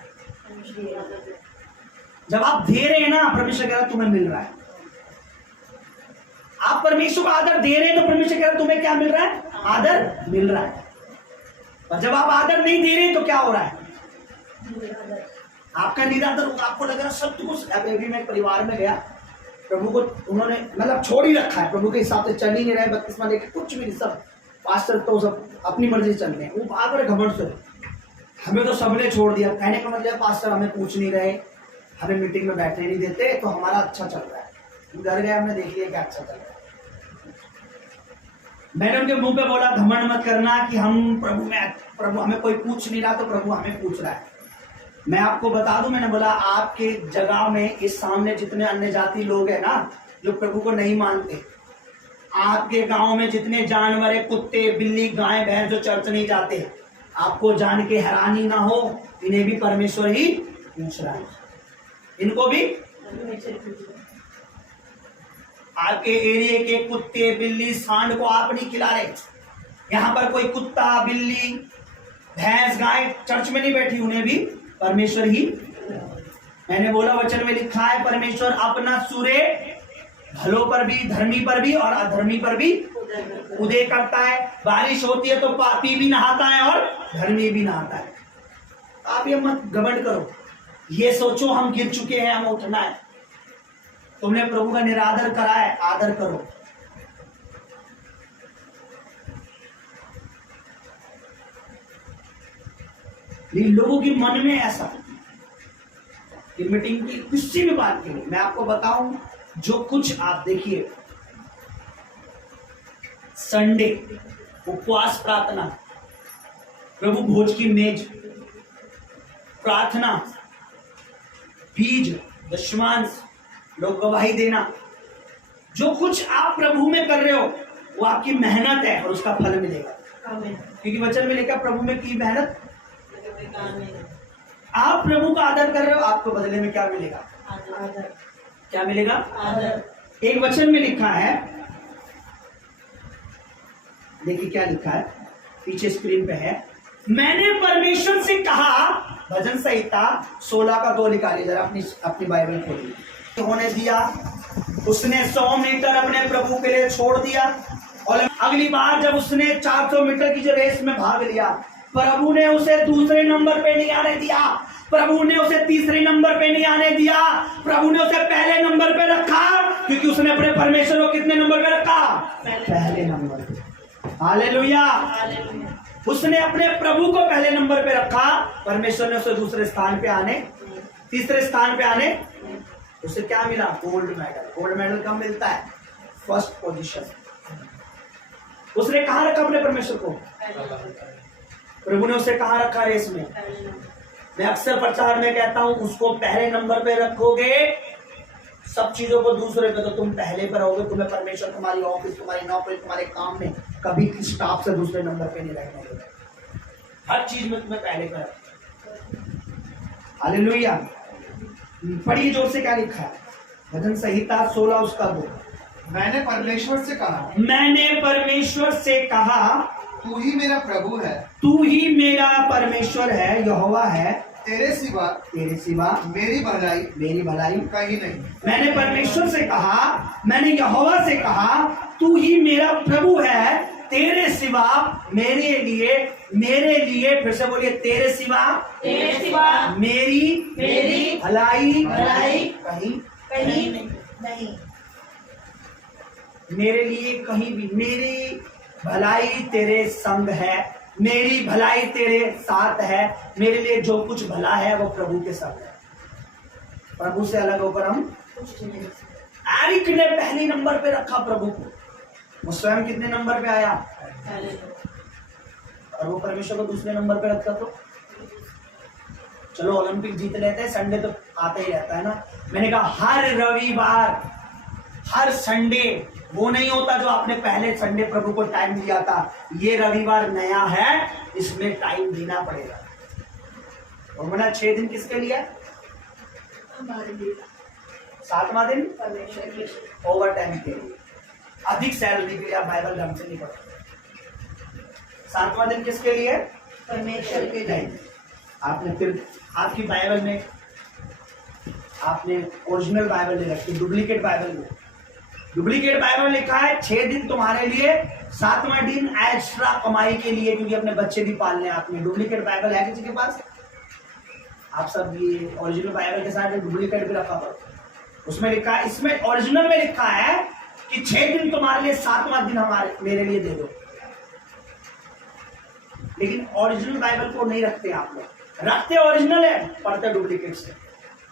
जब आप दे रहे हैं ना, परमेश्वर कह रहा है तुम्हें मिल रहा है। आप परमेश्वर को आदर दे रहे हैं तो परमेश्वर कह रहा है तुम्हें क्या मिल रहा है? आदर मिल रहा है। और जब आप आदर नहीं दे रहे तो क्या हो रहा है? आपका निरादर होगा। आपको लग रहा है सब कुछ। अभी मैं परिवार में गया, प्रभु को उन्होंने मतलब छोड़ ही रखा है, प्रभु के हिसाब से चल ही नहीं रहे, बत्तीसवां लेके कुछ भी नहीं, सब पास्टर तो सब अपनी मर्जी चल रहे हैं। वो भाग रहे घमंड से, हमें तो सबने छोड़ दिया। कहने का मतलब पास्टर हमें पूछ नहीं रहे, हमें मीटिंग में बैठने नहीं देते, तो हमारा अच्छा चल रहा है। घर गए, हमने देख लिया क्या अच्छा चल रहा है। मैंने उनके मुंह पे बोला घमंड मत करना कि हम प्रभु हमें कोई पूछ नहीं रहा तो प्रभु हमें पूछ रहा है। मैं आपको बता दूं, मैंने बोला आपके जगह में इस सामने जितने अन्य जाति लोग हैं ना जो प्रभु को नहीं मानते, आपके गांव में जितने जानवर है, कुत्ते बिल्ली गाय भैंस जो चर्च नहीं जाते, आपको जान के हैरानी ना हो, इन्हें भी परमेश्वर ही पूछ रहा है। इनको भी आपके एरिया के कुत्ते बिल्ली सांड को आप नहीं खिला रहे। यहाँ पर कोई कुत्ता बिल्ली भैंस गाय चर्च में नहीं बैठी, उन्हें भी परमेश्वर ही। मैंने बोला वचन में लिखा है परमेश्वर अपना सूर्य भलों पर भी धर्मी पर भी और अधर्मी पर भी उदय करता है। बारिश होती है तो पापी भी नहाता है और धर्मी भी नहाता है। आप ये मत घमंड करो, ये सोचो हम गिर चुके हैं, हमें उठना है। तुमने प्रभु का निरादर करा है, आदर करो। लोगों के मन में ऐसा कि मीटिंग की किसी भी बात के लिए मैं आपको बताऊं, जो कुछ आप देखिए संडे उपवास प्रार्थना, प्रभु भोज की मेज, प्रार्थना, बीज, दशमांश, लोग गवाही देना, जो कुछ आप प्रभु में कर रहे हो वो आपकी मेहनत है और उसका फल मिलेगा। क्योंकि वचन में लिखा प्रभु में की मेहनत। आप प्रभु का आदर कर रहे हो, आपको बदले में क्या मिलेगा? आदर। क्या मिलेगा? आदर। एक वचन में लिखा है, देखिए क्या लिखा है, पीछे स्क्रीन पे है। मैंने परमेश्वर से कहा, भजन संहिता 16 का 2 निकालिए जरा, अपनी बाइबल खोलिए। होने दिया, उसने 100 मीटर अपने प्रभु के लिए छोड़ दिया और अगली बार जब उसने 400 मीटर की जो रेस में भाग लिया, प्रभु ने उसे दूसरे नंबर पे नहीं आने दिया, प्रभु ने उसे तीसरे नंबर पे नहीं आने दिया, प्रभु ने उसे पहले नंबर पे रखा। क्योंकि उसने अपने परमेश्वर को कितने नंबर पे रखा? पहले नंबर पे। हालेलुया। उसने अपने प्रभु को पहले नंबर पे रखा, परमेश्वर ने उसे दूसरे स्थान पे आने, तीसरे स्थान पे आने, उसे क्या मिला? Gold medal. गोल्ड मेडल कब मिलता है? First position. उसने कहां रखा अपने परमेश्वर को? प्रभु ने उसे कहां रखा रेस में? मैं अक्सर प्रचार में कहता हूं, उसको पहले नंबर पे रखोगे, सब चीजों को दूसरे पे, तो तुम पहले पर रहोगे। तुम्हें परमेश्वर तुम्हारी ऑफिस, तुम्हारी नौकरी, तुम्हारे काम में कभी स्टाफ से दूसरे नंबर पे नहीं रखने देगा। हर चीज में तुम्हें पहले पर। हालेलुया। पढ़िए जोर से क्या लिखा है, भजन संहिता 16 उसका 2। मैंने परमेश्वर से कहा, मैंने परमेश्वर से कहा, तू ही मेरा प्रभु है, तू ही मेरा परमेश्वर है, यहोवा है, तेरे सिवा मेरी भलाई कहीं नहीं। मैंने परमेश्वर से कहा, मैंने यहोवा से कहा, तू ही मेरा प्रभु है, तेरे सिवा मेरे लिए, फिर से बोलिए, तेरे सिवा मेरी भलाई कहीं नहीं। मेरे लिए कहीं भी, मेरी भलाई तेरे संग है, मेरी भलाई तेरे साथ है। मेरे लिए जो कुछ भला है वो प्रभु के संग है। प्रभु से अलग होकर हम कुछ नहीं। एरिक ने पहले नंबर पे रखा प्रभु को, वो स्वयं कितने नंबर पे आया? और वो परमेश्वर को दूसरे नंबर पे रखता तो चलो ओलंपिक जीत लेते हैं, संडे तो आता ही रहता है ना। मैंने कहा हर रविवार, हर संडे वो नहीं होता जो आपने पहले संडे प्रभु को टाइम दिया था। ये रविवार नया है, इसमें टाइम देना पड़ेगा। और मैंने 6 दिन किसके लिए? 7वां दिन ओवर टाइम के लिए, अधिक सैलरी के लिए। आप बाइबल ढंग से नहीं पढ़ते। 7वां दिन किसके लिए? परमेश्वर के लिए। आपने फिर आपकी बाइबल में आपने ओरिजिनल बाइबल ले रखी, डुप्लीकेट बाइबल में डुप्लीकेट बाइबल लिखा है 6 दिन तुम्हारे लिए, 7वां दिन एक्स्ट्रा कमाई के लिए, क्योंकि अपने बच्चे भी पालने हैं आपने। डुप्लीकेट बाइबल है किसी के पास? आप सब ये ओरिजिनल बाइबल के साथ डुप्लीकेट भी रखा करो। उसमें लिखा है, इसमें ओरिजिनल में लिखा है कि 6 दिन तुम्हारे लिए, 7वां दिन मेरे लिए दे दो। लेकिन ओरिजिनल बाइबल को नहीं रखते आप लोग। रखते ओरिजिनल है, पढ़ते डुप्लीकेट से।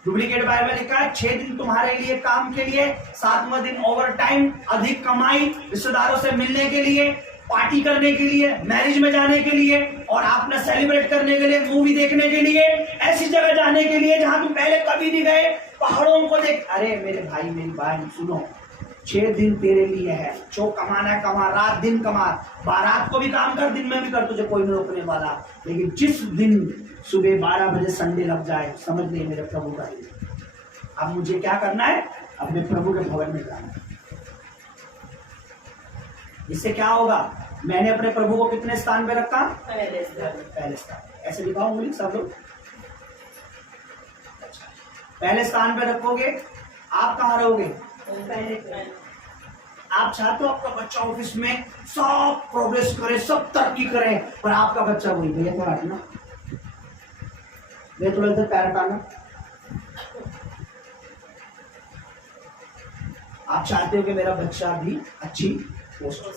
डुप्लीकेट बाइबल लिखा है 6 दिन तुम्हारे लिए काम के लिए, 7वां दिन ओवर टाइम, अधिक कमाई, रिश्तेदारों से मिलने के लिए, पार्टी करने के लिए, मैरिज में जाने के लिए, और आपने सेलिब्रेट करने के लिए, मूवी देखने के लिए, ऐसी जगह जाने के लिए जहां तुम पहले कभी नहीं गए, पहाड़ों को देख। अरे मेरे भाई मेरी बहन सुनो, 6 दिन तेरे लिए है, जो कमाना है कमा, रात दिन कमा, बारात को भी काम कर, दिन में भी कर, तुझे कोई नहीं रोकने वाला। लेकिन जिस दिन सुबह 12 बजे संडे लग जाए, समझ ले मेरे प्रभु का दिन। अब मुझे क्या करना है? अपने प्रभु के भवन में जाना है। इससे क्या होगा? मैंने अपने प्रभु को कितने स्थान पे रखा? पहले स्थान। ऐसे दिखाओ उंगली सब लोग। पहले स्थान पे रखोगे, आप कहाँ रहोगे? आप चाहते हो आपका बच्चा ऑफिस में सब प्रोग्रेस करे, सब तरक्की करे, पर आपका बच्चा वही, भैया थोड़ा हटना, मैं थोड़ा इधर पैर हटाना। आप चाहते हो कि मेरा बच्चा भी अच्छी पोस्ट हो।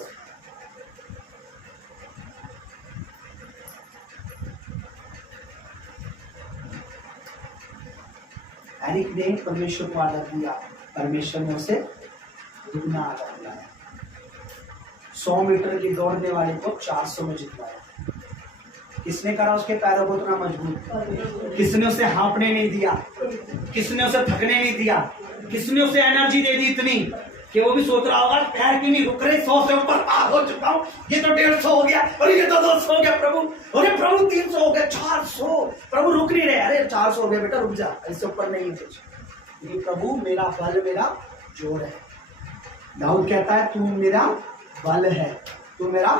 एरिक ने परमेश्वर को आदर दिया, परमेश्वर ने उसे दुगना आदर दिया। 100 मीटर की दौड़ने वाले को 400 में जितवाया। किसने करा उसके पैरों को इतना मजबूत? किसने उसे हाँपने नहीं दिया? किसने उसे थकने नहीं दिया? किसने उसे एनर्जी दे दी इतनी कि वो भी सोच रहा होगा पैर क्यों नहीं रुक रहे, 100 से ऊपर पार हो चुका हूँ, ये तो 150 हो गया, और ये तो 200 हो गया प्रभु, अरे प्रभु 300 हो गया, 400, प्रभु रुक नहीं रहे, अरे 400 हो गया बेटा रुक जा, इससे ऊपर नहीं है कुछ। ये प्रभु मेरा बल, मेरा जोर है। दाऊद कहता है तू मेरा बल है, तू मेरा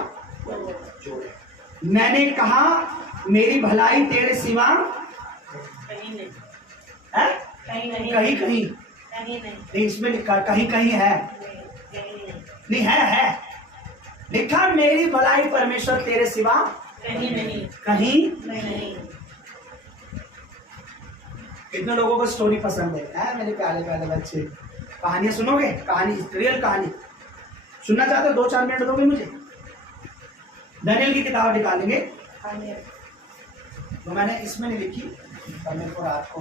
जोर है। मैंने कहा मेरी भलाई तेरे सिवा कहीं नहीं है, कहीं कहीं नहीं, इसमें लिखा कहीं कहीं है, नहीं है लिखा मेरी भलाई परमेश्वर तेरे सिवा कहीं। कितने लोगों को स्टोरी पसंद है मेरे प्यारे प्यारे बच्चे? कहानियां सुनोगे? कहानी, रियल कहानी सुनना चाहते हो? 2-4 मिनट दोगे मुझे? दानियल की किताब निकालेंगे, तो मैंने इसमें नहीं लिखी, और मेरे को रात को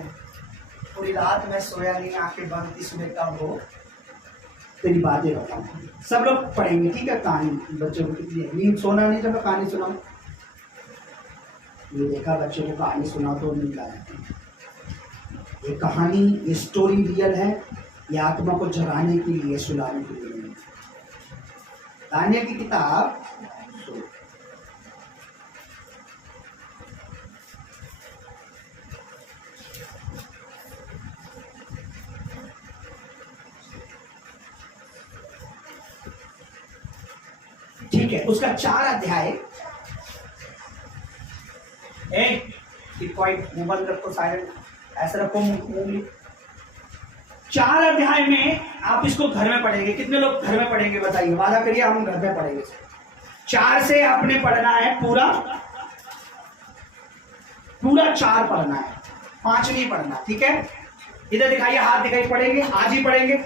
पूरी रात मैं सोया नहीं, आंखें बंद थी, सुबह तब हो तेरी बातें बताऊं। सब लोग पढ़ेंगे, ठीक है? कहानी बच्चों को कितनी नींद, सोना नहीं जब मैं कहानी सुनाऊं। ये देखा बच्चों को कहानी सुना तो नींद आया। ये कहानी, ये स्टोरी रियल है, ये आत्मा को जगाने के लिए, सुलाने के लिए। दानियल की किताब ठीक है, उसका 4 अध्याय, मुंह बंद रखो, साइलेंट ऐसे रखो उंगली। 4 अध्याय में आप इसको घर में पढ़ेंगे। कितने लोग घर में पढ़ेंगे बताइए? वादा करिए हम घर में पढ़ेंगे। 4 से आपने पढ़ना है, पूरा 4 पढ़ना है, 5 नहीं पढ़ना, ठीक है? इधर दिखाइए, हाथ दिखाई, पढ़ेंगे आज ही पढ़ेंगे,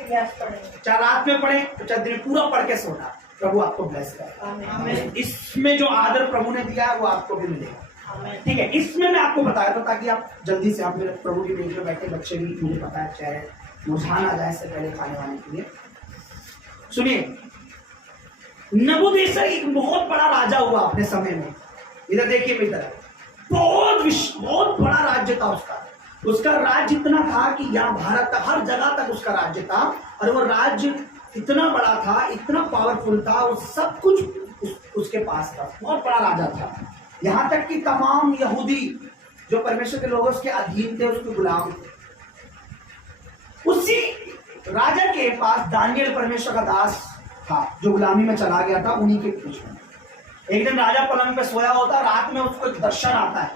चाहे रात में पढ़े तो चाहे दिन पूरा पढ़ के सोना। प्रभु आपको ब्लेस करे। इसमें जो आदर प्रभु ने दिया है वो आपको भी मिलेगा, ठीक है? इसमें मैं आपको बताया था ताकि आप जल्दी से, आप मेरे प्रभु की बेटी में बैठे बच्चे भी, मुझे पता है चाहे मुझान आ जाए इससे पहले खाने वाने के लिए। सुनिए, नबूकदनेस्सर एक बहुत बड़ा राजा हुआ अपने समय में। इधर देखिए मेरी तरफ, बहुत बड़ा राज्य था उसका राज्य इतना था कि यहाँ भारत का हर जगह तक उसका राज्य था, और वो राज्य इतना बड़ा था, इतना पावरफुल था, वो सब कुछ उसके पास था। बहुत बड़ा राजा था, यहाँ तक कि तमाम यहूदी जो परमेश्वर के लोग उसके अधीन थे, उसके गुलाम थे। उसी राजा के पास दानियल परमेश्वर का दास था जो गुलामी में चला गया था, उन्हीं के पीछे। एक दिन राजा पलंग पे सोया होता, रात में उसको एक दर्शन आता है,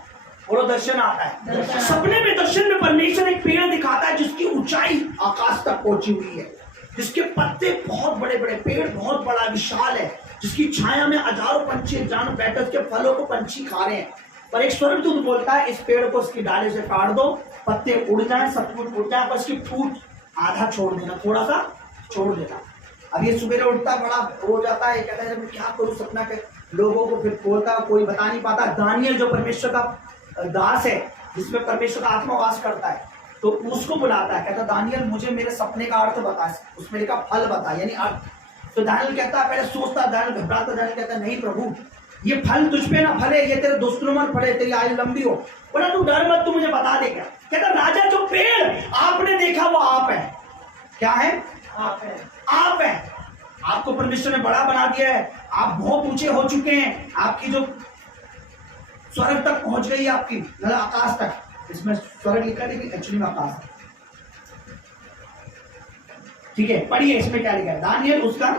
और वो दर्शन आता है सपने में। दर्शन में परमेश्वर एक पेड़ दिखाता है जिसकी ऊंचाई आकाश तक पहुंची हुई है, जिसके पत्ते बहुत बड़े बड़े, पेड़ बहुत बड़ा विशाल है, जिसकी छाया में हजारों पंछी जान बैठे, उसके फलों को पंछी खा रहे हैं। पर एक स्वर्गदूत बोलता है इस पेड़ को उसकी डाली से काट दो, पत्ते उड़ जाए, सब कुछ उड़ जाए, बस इसकी फूट आधा छोड़ देना, थोड़ा सा छोड़ देना। अब ये सुबह उठता, बड़ा हो जाता है, कहता है मैं क्या करूं सपना के, लोगों को फिर बोलता, कोई बता नहीं पाता। दानियल जो परमेश्वर का दास है, जिसमें परमेश्वर का आत्मा वास करता है, तो उसको बुलाता है, कहता दानियल मुझे मेरे सपने का अर्थ बता, उसमें लिखा फल बता, यानी अर्थ। तो दानियल कहता है, पहले सोचता, दानियल घबराता, दानियल कहता है नहीं प्रभु, ये फल तुझ पे ना फले, ये तेरे दुष्टों पर फले, तेरी आयु लंबी हो। बोला तू डर मत, तू मुझे बता दे क्या। कहता राजा जो पेड़ आपने देखा वो आप है। क्या है? आप है। आप है। आपको परमेश्वर ने बड़ा बना दिया है, आप बहुत ऊंचे हो चुके हैं, आपकी जो स्वर्ग तक पहुंच गई है, आपकी मतलब आकाश तक। इसमें स्वर्ग लिखा है लेकिन एक्चुअली में आकाश है। ठीक है, पढ़िए इसमें क्या लिखा है। दानियल उसका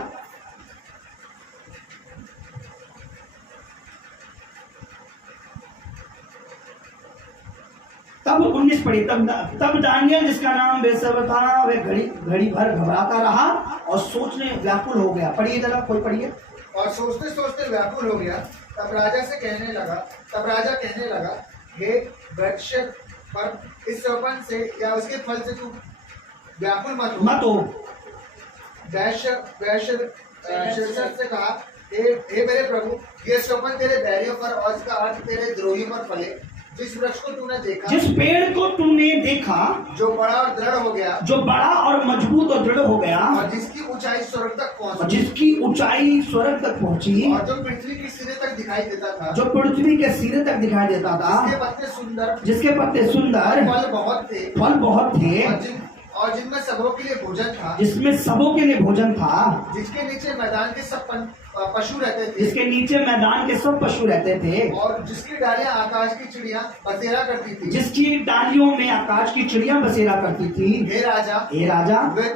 तब 19 पढ़िए। तब दानियल जिसका नाम बेसब्र था, वे घड़ी भर घबराता रहा और सोचने व्याकुल हो गया। पढ़िए जरा, कोई पढ़िए। और सोचते सोचते व्याकुल हो गया। तब राजा कहने लगा, हे वृक्ष, पर इस सोपान से या उसके फल से तू व्याकुल मत हो। शीर्षक से कहा, हे मेरे प्रभु, ये सोपान तेरे बैरियों पर और इसका अर्थ तेरे द्रोहियों पर फले। जिस वृक्ष को तूने देखा, जिस पेड़ को तूने देखा, जो बड़ा और दृढ़ हो गया, जो बड़ा और मजबूत और दृढ़ हो गया, और जिसकी ऊंचाई स्वर्ग तक पहुंची, और जो पृथ्वी के सिरे तक दिखाई देता था, जिसके पत्ते सुंदर, फल बहुत थे, और जिनमें सबों के लिए भोजन था, जिसके नीचे मैदान के सब पशु रहते थे, और जिसकी डालियां आकाश की चिड़िया बसेरा करती थी, हे राजा, वह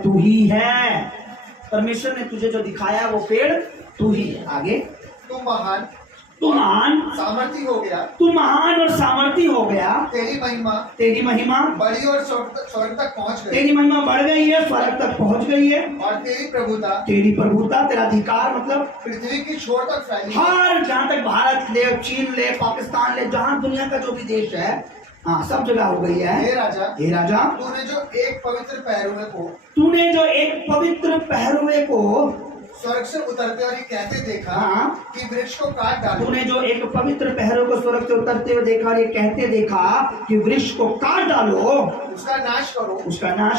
तू ही है। परमेश्वर ने तुझे जो दिखाया वो पेड़ तू ही है। आगे, तू महान सामर्थी हो गया, तू महान और सामर्थी हो गया। तेरी महिमा बड़ी और स्वर्ग तक पहुंच गई, तेरी महिमा बढ़ गई है, स्वर्ग तक पहुंच गई है। और तेरी प्रभुता, तेरा अधिकार मतलब पृथ्वी की छोर तक फैली, हर जहाँ तक भारत ले, चीन ले, पाकिस्तान ले, जहाँ दुनिया का जो भी देश है, हाँ सब जगह हो गई है। हे राजा, तूने जो एक पवित्र पहरुए को स्वर्ग से उतरते और ये कहते देखा, हाँ, कि वृक्ष को काट डालो। तूने जो एक पवित्र पहरुए को स्वर्ग से उतरते हुए देखा और ये कहते देखा कि वृक्ष को काट डालो, उसका नाश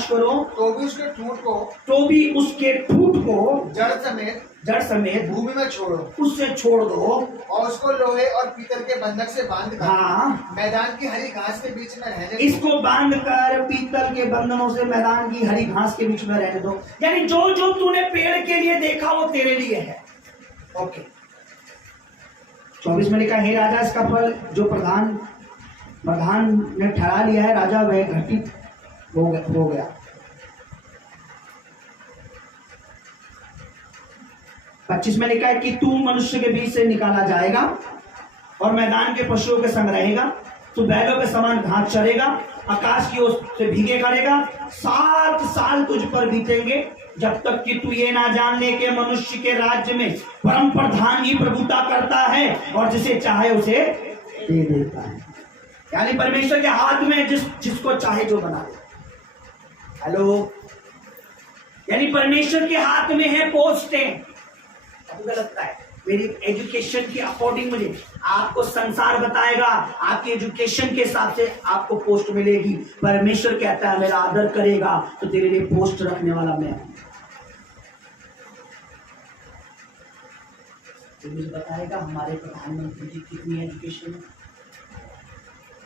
करो, तो भी उसके ठूंठ को जड़ समेत भूमि में उससे छोड़ दो, और उसको लोहे और पीतल के बंधक से बांध कर, हाँ, मैदान की हरी घास के बीच में रहने दो। इसको बांध कर पीतल के बंधनों से मैदान की हरी घास के बीच में रहने दो। यानी जो जो तूने पेड़ के लिए देखा वो तेरे लिए है। ओके, 24 में लिखा, हे राजा, इसका फल जो प्रधान ने ठहरा लिया है, राजा वह घटित हो गया। 25 में लिखा है कि तू मनुष्य के बीच से निकाला जाएगा और मैदान के पशुओं के संग रहेगा, तू बैलों के समान घास चरेगा, आकाश की ओर से भीगे करेगा। 7 साल तुझ पर बीतेंगे, जब तक कि तू ये ना जान ले कि मनुष्य के राज्य में परम प्रधान ही प्रभुता करता है और जिसे चाहे उसे दे देता है। यानी परमेश्वर के हाथ में जिसको चाहे जो बना दे। हेलो, यानी परमेश्वर के हाथ में है पोस्टें। आपको लगता है मेरी एजुकेशन के अकॉर्डिंग मुझे आपको संसार बताएगा, आपके एजुकेशन के हिसाब से आपको पोस्ट मिलेगी। परमेश्वर कहता है मेरा आदर करेगा तो तेरे लिए पोस्ट रखने वाला मैं हूं। तो मुझे बताएगा हमारे प्रधानमंत्री जी कितनी एजुकेशन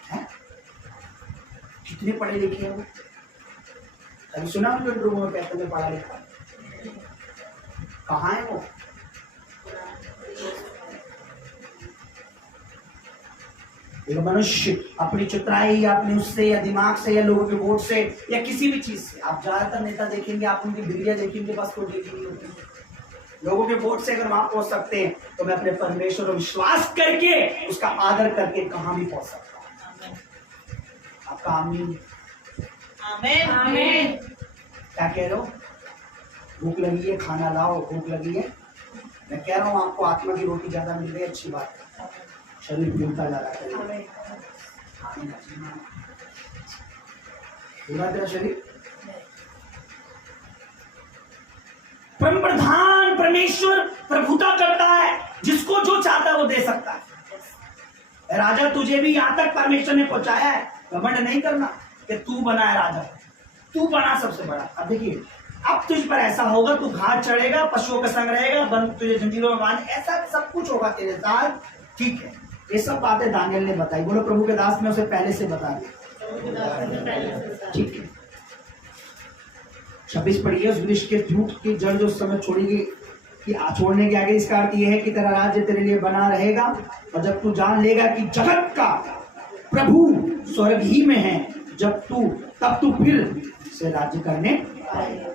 है, कितने पढ़े लिखे हैं वो। कभी सुना उनके इंटरव्यू में कहते हैं पढ़ा लिखा, कहाँ है वो? एक मनुष्य अपनी चतुराई या अपने उससे या दिमाग से या लोगों के वोट से या किसी भी चीज से, आप ज्यादातर नेता देखेंगे, आप उनकी डिग्रियां देखेंगे, बस कोई डिग्री नहीं होती। लोगों के वोट से अगर वहां पहुंच सकते हैं तो मैं अपने परमेश्वर को विश्वास करके उसका आदर करके कहां भी पहुंच सकता हूं। आपका आमीन? आमीन, आमीन। क्या कह रहे हो? भूख लगी है, खाना लाओ। भूख लगी है, मैं कह रहा हूँ आपको आत्मा की रोटी ज्यादा मिल रही है, अच्छी बात है। शरीर फूलता जा रहा है, पूरा तेरा शरीर। परम प्रधान परमेश्वर प्रभुता करता है, जिसको जो चाहता है वो दे सकता है। राजा, तुझे भी यहां तक परमेश्वर ने पहुंचाया है। घमंड नहीं करना कि तू बना है राजा, तू बना सबसे बड़ा। अब देखिए अब तुझ पर ऐसा होगा, तू घाट चढ़ेगा, पशुओं का संग रहेगा, बंद तुझे जंजीरों में बांध, ऐसा सब कुछ होगा तेरे साथ। ठीक है, ये सब बातें दानियल ने बताई। बोलो प्रभु के दास ने उसे पहले से बता दिया। ठीक है, 26 पढ़िए। उस वृक्ष के झूठ की जड़ जो उस समय छोड़ेगी कि छोड़ने के आगे इसका अर्थ यह है कि तेरा राज्य तेरे लिए बना रहेगा, और जब तू जान लेगा कि जगत का प्रभु स्वर्ग ही में है, तब तू फिर से राज्य करने आएगा।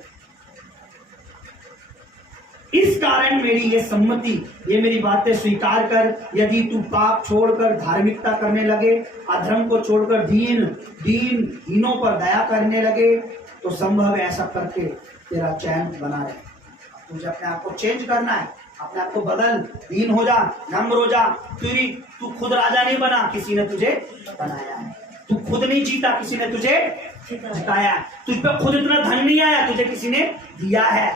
इस कारण मेरी ये सम्मति, ये मेरी बातें स्वीकार कर। यदि तू पाप छोड़कर धार्मिकता करने लगे, अधर्म को छोड़कर दीनों पर दया करने लगे, तो संभव है ऐसा करके तेरा चैन बना रहे। तुझे अपने आप को चेंज करना है, अपने आप को बदल, दीन हो जा, नम्र हो जा। तू खुद राजा नहीं बना, किसी ने तुझे बनाया है। तू खुद नहीं जीता, किसी ने तुझे जिताया है। तुझ पे खुद इतना धन नहीं आया, तुझे किसी ने दिया है।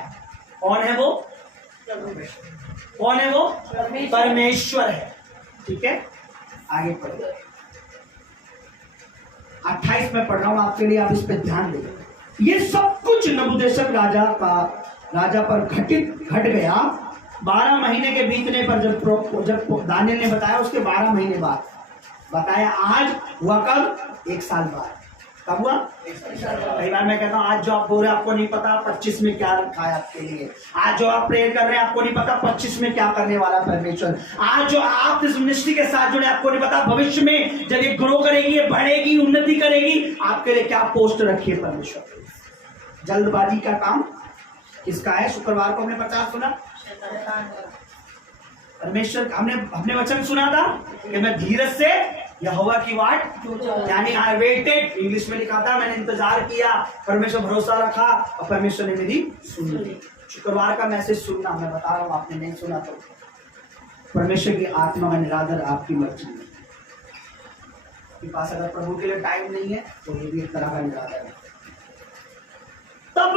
कौन है वो? कौन है वो? परमेश्वर है। ठीक है, आगे पढ़ो। 28 में पढ़ रहा हूं आपके लिए, आप इस पे ध्यान दें। ये सब कुछ नबूकदनेस्सर राजा पर घट गया 12 महीने के बीतने पर। जब दानियल ने बताया, उसके 12 महीने बाद बताया। आज हुआ कब? 1 साल बाद। कब हुआ? कई बार मैं कहता हूँ, आज जो आप बोल रहे हैं आपको नहीं पता 25 में क्या रखा है आपके लिए। आज जो आप प्रेयर कर रहे हैं आपको नहीं पता 25 में क्या करने वाला परमेश्वर। आज जो आप इस मिनिस्ट्री के साथ जुड़े, आपको नहीं पता भविष्य में जब ये ग्रो करेगी, ये बढ़ेगी, उन्नति करेगी, आपके लिए क्या पोस्ट रखी है परमेश्वर। जल्दबाजी का काम किसका है? शुक्रवार को हमने प्रचार सुना, परमेश्वर हमने वचन सुना था कि मैं धीरज से यहोवा की वाट, यानी आई वेटेड, इंग्लिश में लिखा था, मैंने इंतजार किया, परमेश्वर भरोसा रखा और परमेश्वर ने मेरी सुनी। शुक्रवार का मैसेज सुनना, मैं बता रहा हूं, आपने नहीं सुना तो परमेश्वर की आत्मा में निरादर आपकी मर्जी में। आपके पास अगर प्रभु के लिए टाइम नहीं है तो ये भी एक तरह का निरादर है। तब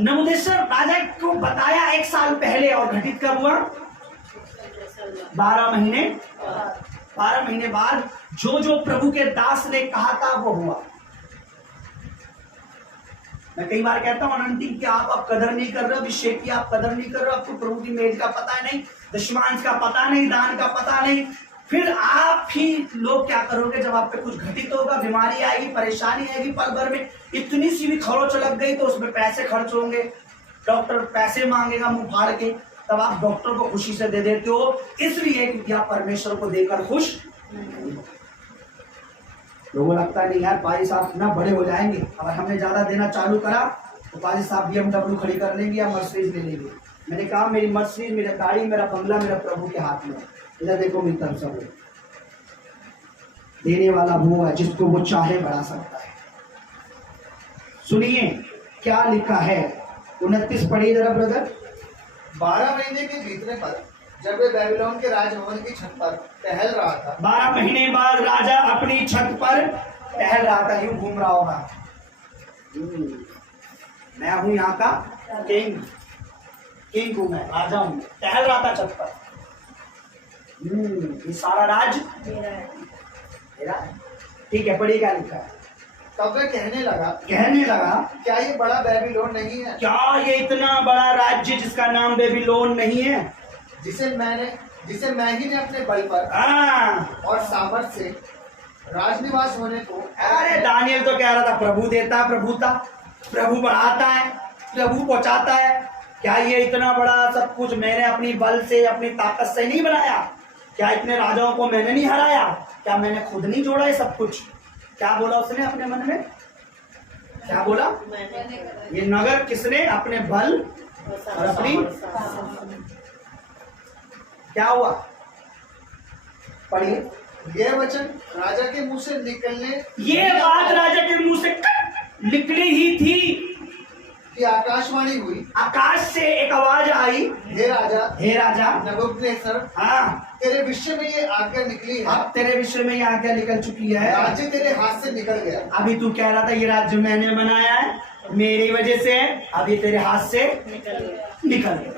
नबूकदनेस्सर राजा को बताया 1 साल पहले, और घटित कब हुआ? 12 महीने बाद जो प्रभु के दास ने कहा था वो हुआ। मैं कई बार कहता हूं अनंतिम कि आप कदर नहीं कर रहे हो, अभिषेक की आप कदर नहीं कर रहे हो, आपको प्रभु की मेज का पता नहीं, दशमांश का पता नहीं, दान का पता नहीं। फिर आप ही लोग क्या करोगे जब आप पे कुछ घटित होगा, बीमारी आएगी, परेशानी आएगी, पल भर में इतनी सी भी खरोच लग गई तो उसमें पैसे खर्च होंगे, डॉक्टर पैसे मांगेगा मुंह फाड़ के, तब आप डॉक्टर को खुशी से दे देते हो, इसलिए क्योंकि आप परमेश्वर को देकर खुश। लोगों लगता है नहीं यार पाजी साहब ना बड़े हो जाएंगे, अगर हमने ज्यादा देना चालू करा तो पाजी साहब BMW खड़ी कर लेंगे या मर्सिडीज ले लेंगे। मैंने कहा मेरी मर्सिडीज, मेरा गाड़ी, मेरा बंगला मेरा प्रभु के हाथ में। इधर देखो मेरी तरफ सब देने वाला वो है जिसको वो चाहे बढ़ा सकता है। सुनिए क्या लिखा है, 29 पढ़िए जरा ब्रदर। 12 महीने के बीतने पर जब वे बेबीलोन के राजभवन की छत पर टहल रहा था। 12 महीने बाद राजा अपनी छत पर टहल रहा था, यूं घूम रहा होगा, मैं हूं यहाँ का किंग हूं, मैं राजा हूं, टहल रहा था छत पर। ये सारा राज मेरा है। ठीक है, पढ़िए क्या लिखा है। तब वह कहने लगा क्या ये बड़ा बेबीलोन नहीं है? क्या ये इतना बड़ा राज्य जिसका नाम बेबीलोन नहीं है, जिसे मैं ही ने अपने बल पर और सामर्थ से राजनिवास होने को। अरे दानियल तो कह रहा था प्रभु देता, प्रभु बढ़ाता है, प्रभु पहुंचाता है। क्या ये इतना बड़ा सब कुछ मैंने अपनी बल से, अपनी ताकत से नहीं बनाया? क्या इतने राजाओं को मैंने नहीं हराया? क्या मैंने खुद नहीं जोड़ा ये सब कुछ? क्या बोला उसने अपने मन में? क्या बोला? ये नगर किसने? अपने बल और अपनी। क्या हुआ? पढ़िए। यह वचन राजा के मुंह से निकलने, ये बात राजा के मुंह से निकली ही थी कि आकाशवाणी हुई। आकाश से एक आवाज आई, हे राजा नबूकदनेस्सर, तेरे विषय में ये आज्ञा निकली है। अब तेरे विषय में ये आज्ञा निकल चुकी है। राज्य तेरे हाथ से निकल गया। अभी तू कह रहा था ये राज्य मैंने बनाया है, मेरी वजह से, अभी तेरे हाथ से निकल गया।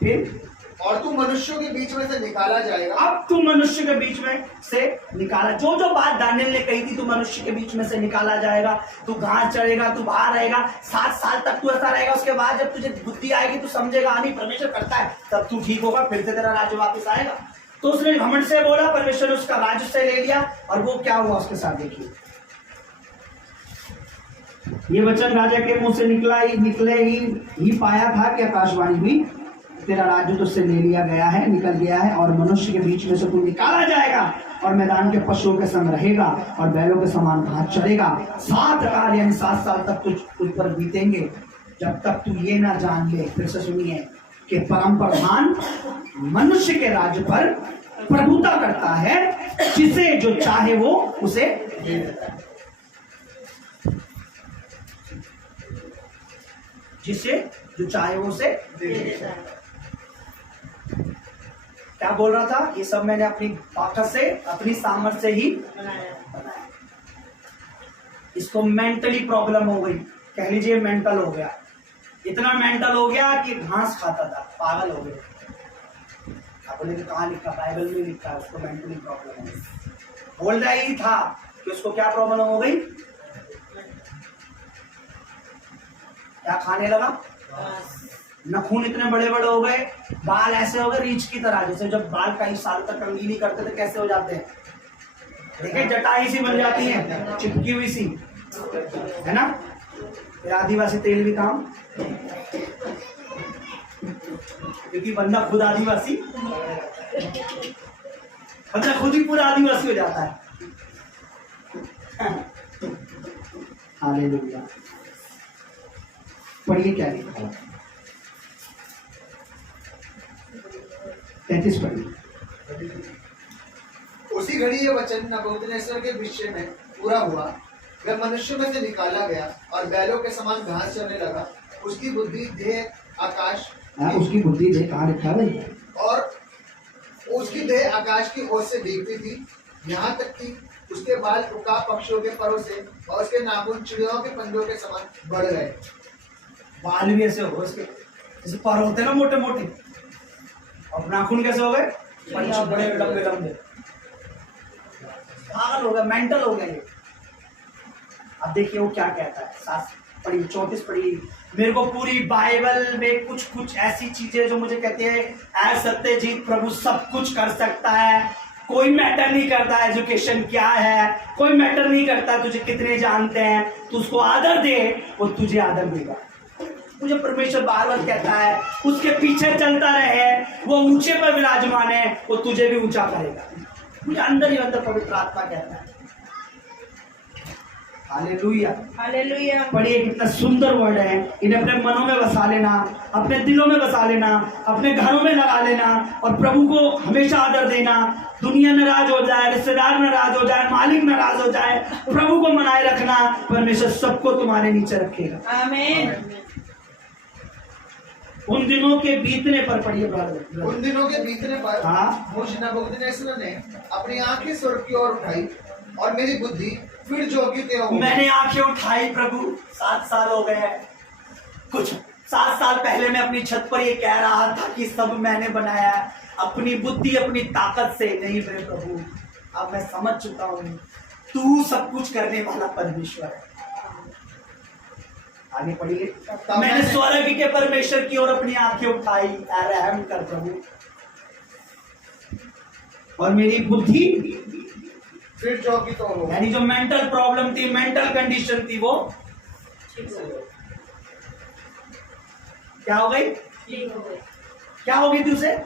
फिर और तू मनुष्यों के बीच में से निकाला जाएगा। अब तू मनुष्य के बीच में से निकाला, जो जो बात दानियेल ने कही थी, तू मनुष्य के बीच में से निकाला जाएगा, तू घास चढ़ेगा, तू बाहर रहेगा, 7 साल तक तू ऐसा रहेगा। उसके बाद जब तुझे बुद्धि आएगी, तू समझेगा नहीं परमेश्वर करता है, तब तू ठीक होगा, फिर से तेरा राज्य वापस आएगा। तो उसने घमंड से बोला, परमेश्वर ने उसका राज्य से ले लिया, और वो क्या हुआ उसके साथ देखिए। ये वचन राजा के मुंह से निकले ही पाया था कि आकाशवाणी हुई, तेरा राज्य तुझसे ले लिया गया है, निकल गया है, और मनुष्य के बीच में से तू निकाला जाएगा, और मैदान के पशुओं के संग रहेगा, और बैलों के समान घास चढ़ेगा। 7 काल यानी 7 साल तक तुझ पर बीतेंगे, जब तक तू ये ना जान ले, फिर से सुनिए, कि परम प्रधान मनुष्य के राज्य पर प्रभुता करता है, जिसे जो चाहे वो उसे दे देता है। जिसे जो चाहे वो उसे दे देता है। क्या बोल रहा था? ये सब मैंने अपनी ताकत से, अपनी सामर्थ्य से ही बनाया। इसको मेंटली प्रॉब्लम हो गई, कह लीजिए मेंटल हो गया, इतना मेंटल हो गया कि घास खाता था, पागल हो गया। आपने कहा लिखा, बाइबल में लिखा है, उसको मेंटली प्रॉब्लम हो गई। बोल रहा ही था कि उसको क्या प्रॉब्लम हो गई, क्या खाने लगा, नखून इतने बड़े बड़े हो गए, बाल ऐसे हो गए रीछ की तरह, जैसे जब बाल कई साल तक कंघी नहीं करते थे कैसे हो जाते हैं, देखिए जटाई सी बन जाती है, चिपकी हुई सी, है ना। फिर आदिवासी तेल भी काम, क्योंकि बंदा खुद आदिवासी, बंदा खुद ही पूरा आदिवासी हो जाता है। हालेलुया। पढ़िए क्या लिखा है, 33 पढ़िए। उसी घड़ी ये वचन नबूकदनेस्सर के विषय में पूरा हुआ, वह मनुष्य में से निकाला गया और बैलों के समान घास चरने लगा। उसकी बुद्धि देह आकाश, उसकी बुद्धि देह कहाँ लिखा है भाई? और उसकी देह आकाश की ओर से देखती थी, यहाँ तक कि उसके बाल उकाब पक्षियों के परों से और उसके नाखून चिड़ियों के पंजों के समान बढ़ गए। बाल भी ऐसे हो उसके, जैसे पर होते हैं ना मोटे मोटे, और नाखून कैसे हो गए, बड़े लंबे लंबे। पागल हो गया, मेंटल हो गया ये। अब देखिए वो क्या कहता है, 34 पढ़ी। मेरे को पूरी बाइबल में कुछ कुछ ऐसी चीजें जो मुझे कहती है, ऐ सत्यजीत प्रभु सब कुछ कर सकता है, कोई मैटर नहीं करता एजुकेशन क्या है, कोई मैटर नहीं करता तुझे कितने जानते हैं, तू उसको आदर दे, वो तुझे आदर देगा। मुझे परमेश्वर बार बार कहता है उसके पीछे चलता रहे, वो ऊंचे पर विराजमान है, वो तुझे भी ऊंचा करेगा। मुझे अंदर ही अंदर पवित्र आत्मा कहता है। Hallelujah, hallelujah. पढ़िए कितना सुंदर वर्ड है। इन्हें अपने मनों में बसा लेना, अपने दिलों में बसा लेना, अपने घरों में लगा लेना, और प्रभु को हमेशा आदर देना। दुनिया नाराज हो जाए, रिश्तेदार नाराज हो जाए, मालिक नाराज हो जाए, प्रभु को मनाए रखना, परमेश्वर सबको तुम्हारे नीचे रखेगा। आमीन। उन दिनों के बीतने पर, पढ़िए ब्रदर। उन दिनों के बीतने पर हाँ, मुझ नबूकदनेस्सर ने अपनी आंखें स्वर्ग की ओर उठाई, और मेरी बुद्धि फिर जो की त्यों हो गई। मैंने आंखें उठाई प्रभु, 7 साल हो गए, कुछ 7 साल पहले मैं अपनी छत पर ये कह रहा था कि सब मैंने बनाया है, अपनी बुद्धि अपनी ताकत से नहीं मेरे प्रभु। अब मैं समझ चुका हूँ तू सब कुछ करने वाला परमेश्वर है। आगे पढ़िए। मैंने स्वर्ग के परमेश्वर की ओर अपनी आंखें उठाई, रहम कर प्रभु, और मेरी बुद्धि फिर जो की त्यों हो गई। यानी जो मेंटल प्रॉब्लम थी, मेंटल कंडीशन थी, वो क्या हो गई, ठीक हो गई। क्या हो गई थी उसे?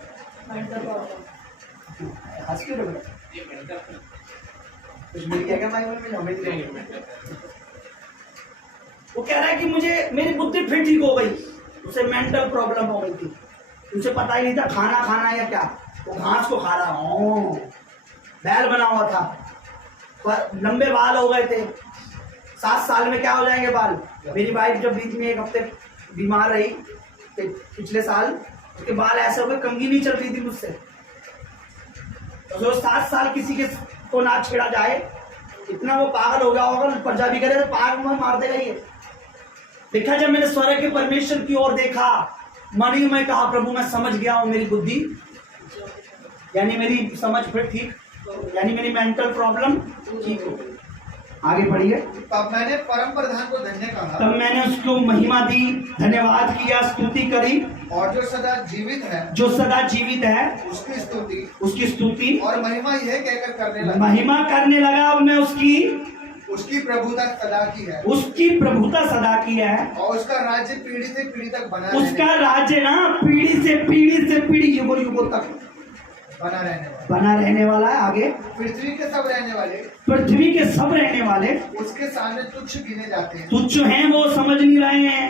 Mental problem. हंस क्यों रहे हो? कुछ मिल गया क्या बाइबल में? हमें नहीं मिला। वो कह रहा है कि मुझे मेरी बुद्धि फिर ठीक हो गई, उसे मेंटल प्रॉब्लम हो गई थी, उसे पता ही नहीं था खाना खाना या क्या, वो घास को खा रहा। बैल बना हुआ था, पर लंबे बाल हो गए थे। 7 साल में क्या हो जाएंगे बाल? मेरी वाइफ जब बीच में 1 हफ्ते बीमार रही पिछले साल, उसके बाल ऐसे हो गए, कंघी नहीं चल रही थी मुझसे। तो 7 साल किसी के को ना छेड़ा जाए, इतना वो पागल हो गया होगा, पंजाबी करे तो पागल में मार देगा ये। देखा, जब मैंने स्वर्ग के परमेश्वर की ओर देखा मानिए मैं कहा प्रभु मैं समझ गया हूँ, मेरी बुद्धि यानी मेरी समझ फिर ठीक, यानी मेरी मेंटल प्रॉब्लम ठीक हो गई। आगे पढ़िए। तब मैंने परम प्रधान को धन्य कहा तब मैंने उसको महिमा दी, धन्यवाद किया, स्तुति करी, और जो सदा जीवित है जो सदा जीवित है उसकी स्तुति और महिमा यह कहकर करने लगा, महिमा करने लगा। अब मैं उसकी प्रभुता सदा की है, उसकी प्रभुता सदा की है, और उसका राज्य पीढ़ी से पीढ़ी तक उसका राज्य ना पीढ़ी से पीढ़ी युगों युगों तक बना रहने वाला है। आगे पृथ्वी के सब रहने वाले, पृथ्वी के सब रहने वाले उसके सामने तुच्छ गिने जाते हैं, तुच्छ हैं, वो समझ नहीं रहे हैं।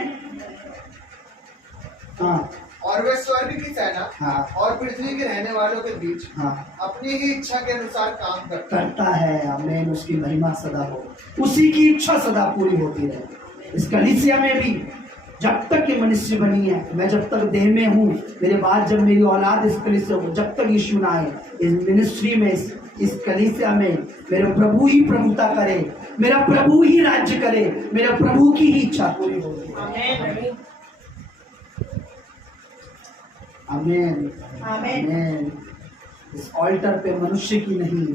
हाँ और वे स्वर्ग की सेना हाँ और पृथ्वी के रहने वालों के बीच हाँ अपनी ही इच्छा के अनुसार काम करता है। आमीन, उसकी महिमा सदा हो, उसी की इच्छा सदा पूरी होती रहे। इस कलीसिया में भी जब तक ये मनुष्य बनी है, मैं जब तक देह में हूँ, मेरे बाद जब मेरी औलाद इस कलीसिया को, जब तक यीशु ना आए, इस मिनिस्ट्री में, इस कलीसिया में मेरा प्रभु ही प्रभुता करे, मेरा प्रभु ही राज्य करे, मेरा प्रभु की ही इच्छा पूरी होगी। आमीन आमीन। इस ऑल्टर पे मनुष्य की नहीं,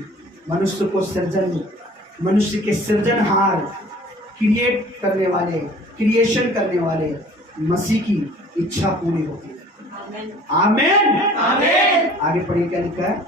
मनुष्य को मनुष्य के सृजनहार, क्रिएट करने वाले, क्रिएशन करने वाले मसीह की इच्छा पूरी होती है। आमीन आमीन। आगे पढ़िए क्या लिखा है।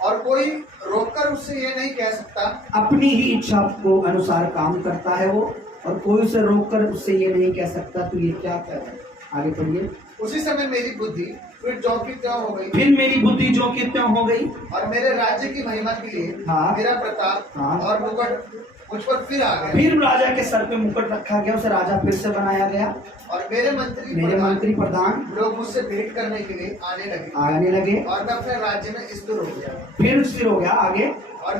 और कोई रोककर उससे ये नहीं कह सकता, अपनी ही इच्छा को अनुसार काम करता है वो, और कोई उसे रोककर उससे ये नहीं कह सकता तू ये क्या कर रहा है। आगे पढ़िए। उसी समय मेरी बुद्धि फिर जो की त्यों हो गई, फिर मेरी बुद्धि जो की त्यों हो गई, और मेरे राज्य की महिमा के लिए हाँ, मेरा प्रताप हाँ, और मुकुट मुझ पर फिर आ गया। फिर राजा के सर पे मुकुट रखा गया, उसे राजा फिर से बनाया गया, और मेरे मंत्री प्रधान लोग मुझसे भेंट करने के लिए आने लगे, और मैं अपने राज्य में स्थिर हो गया, फिर स्थिर हो गया। आगे। और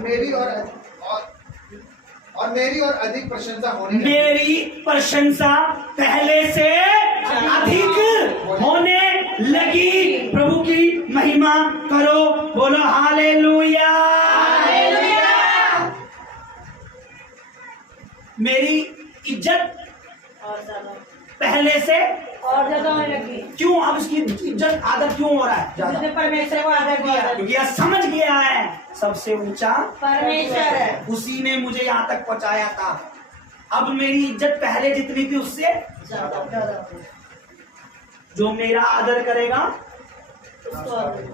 मेरी और अधिक प्रशंसा होने लगी। मेरी प्रशंसा पहले से अधिक होने लगी। प्रभु की महिमा करो, बोलो हालेलुया। मेरी इज्जत पहले से और ज्यादा होने लगी। क्यों? अब इसकी इज्जत आदर क्यों हो रहा है ज्यादा? जिसने परमेश्वर को आदर दिया, क्योंकि यह समझ गया है सबसे ऊंचा परमेश्वर है, उसी ने मुझे यहाँ तक पहुंचाया था। अब मेरी इज्जत पहले जितनी थी उससे ज्यादा। जो मेरा आदर करेगा उसको आदर।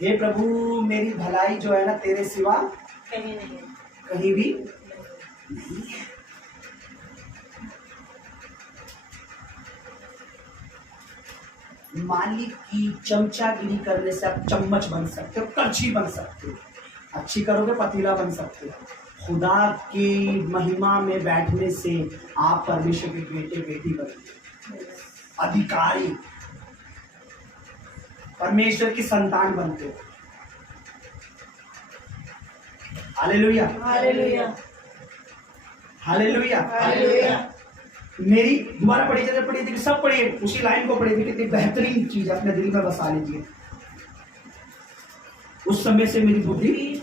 हे प्रभु, मेरी भलाई जो है ना तेरे सिवा कहीं नहीं, कहीं भी नहीं है। मालिक की चमचागिरी करने से आप चम्मच बन सकते हो, कड़छी बन सकते हो, अच्छी करोगे पतीला बन सकते हो। खुदा की महिमा में बैठने से आप परमेश्वर के बेटे बेटी बनते हो, अधिकारी, परमेश्वर की संतान बनते हो। Hallelujah hallelujah hallelujah hallelujah. मेरी दोबारा पढ़ी जाए, पढ़ी थी, सब पढ़िए, उसी लाइन को पढ़ी थी। कितनी बेहतरीन चीज अपने दिल में बसा लीजिए। उस समय से मेरी बुद्धि,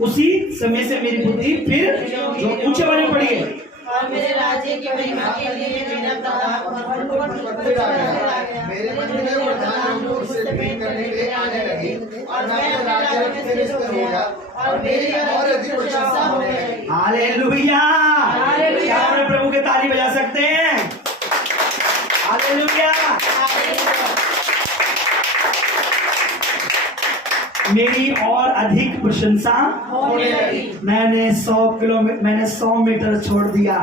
उसी समय से मेरी बुद्धि फिर जो ऊंचे वाले पढ़िए, और मेरे राज्य की महिमा के लिए मेरा प्रताप और मुकुट फिर आ गया। मेरे मंत्री में प्रधान लोग मुझसे भेंट करने के लिए आने लगे, और मैं अपने राज्य में फिर स्थिर हो गया, और मेरी और अधिक प्रशंसा होने लगी। Hallelujah hallelujah. क्या अपने प्रभु के ताली बजा सकते हैं? हालेलुया। मेरी और अधिक प्रशंसा होने लगी। मैंने 100 मीटर छोड़ दिया,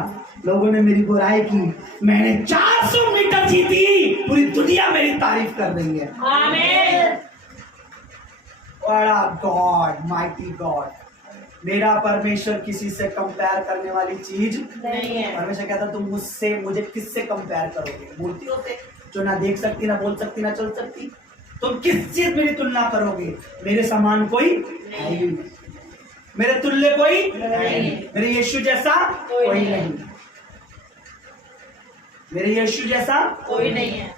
लोगों ने मेरी बुराई की, मैंने 400 मीटर जीती, पूरी दुनिया मेरी तारीफ कर रही है। आमीन। बड़ा गॉड, माइटी गॉड। मेरा परमेश्वर किसी से कंपेयर करने वाली चीज नहीं है। परमेश्वर कहता तुम मुझे किससे कंपेयर करोगे? मूर्तियों से जो ना देख सकती, ना बोल सकती, ना चल सकती। तुम किस चीज मेरी तुलना करोगे? मेरे समान कोई है ही नहीं, मेरे तुल्य कोई नहीं, मेरे यीशु जैसा कोई नहीं, मेरे यीशु जैसा कोई नहीं है।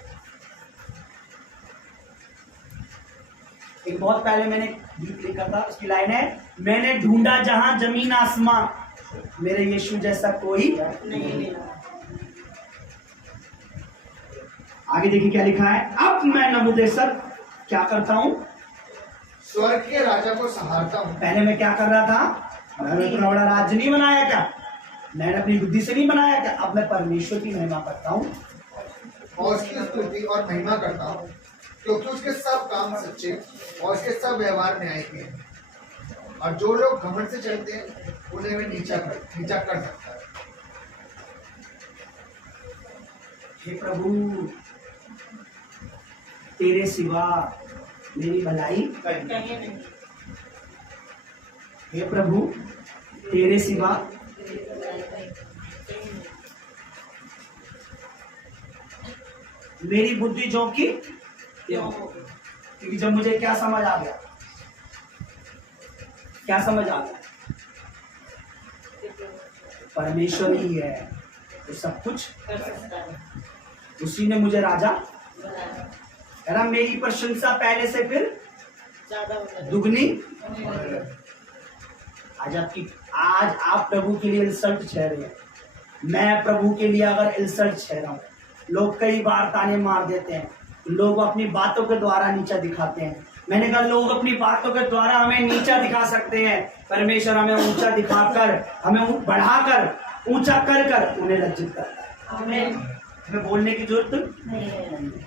एक बहुत पहले मैंने गीत लिखा था, उसकी लाइन है, मैंने ढूंढा जहां जमीन आसमां, मेरे यीशु जैसा कोई नहीं मिला। आगे देखिए क्या लिखा है, अब मैं नबूकदनेस्सर क्या करता हूं, स्वर्ग के राजा को सहारता हूँ। पहले मैं क्या कर रहा था, मैंने इतना बड़ा राज्य नहीं बनाया क्या, मैंने अपनी बुद्धि से नहीं बनाया क्या, अब मैं परमेश्वर की महिमा करता हूँ और उसकी स्तुति और महिमा करता हूँ, क्योंकि उसके सब काम सच्चे और उसके सब व्यवहार न्याय के हैं। और जो लोग घमंड से चलते हैं उन्हें वे नीचा कर सकता है। हे प्रभु, तेरे सिवा मेरी भलाई कहीं नहीं। हे प्रभु, तेरे सिवा मेरी बुद्धि झोंकी क्यों? क्योंकि जब मुझे क्या समझ आ गया, क्या समझ आ गया, परमेश्वर ही है तो सब कुछ कर सकता है। उसी ने मुझे राजा बनाया। है ना। मेरी प्रशंसा पहले से फिर ज्यादा होता है। दुगनी। आज आप प्रभु के लिए इंसल्ट ठहरे हैं, मैं प्रभु के लिए अगर इंसल्ट ठहरा हूं। लोग कई बार ताने मार देते हैं, लोग अपनी बातों के द्वारा नीचा दिखाते हैं। मैंने कहा लोग अपनी बातों के द्वारा हमें नीचा दिखा सकते हैं, परमेश्वर हमें ऊंचा दिखाकर, हमें बढ़ाकर, ऊंचा कर कर उन्हें लज्जित करता है। आमीन। हमें बोलने की जरूरत नहीं है। नहीं है।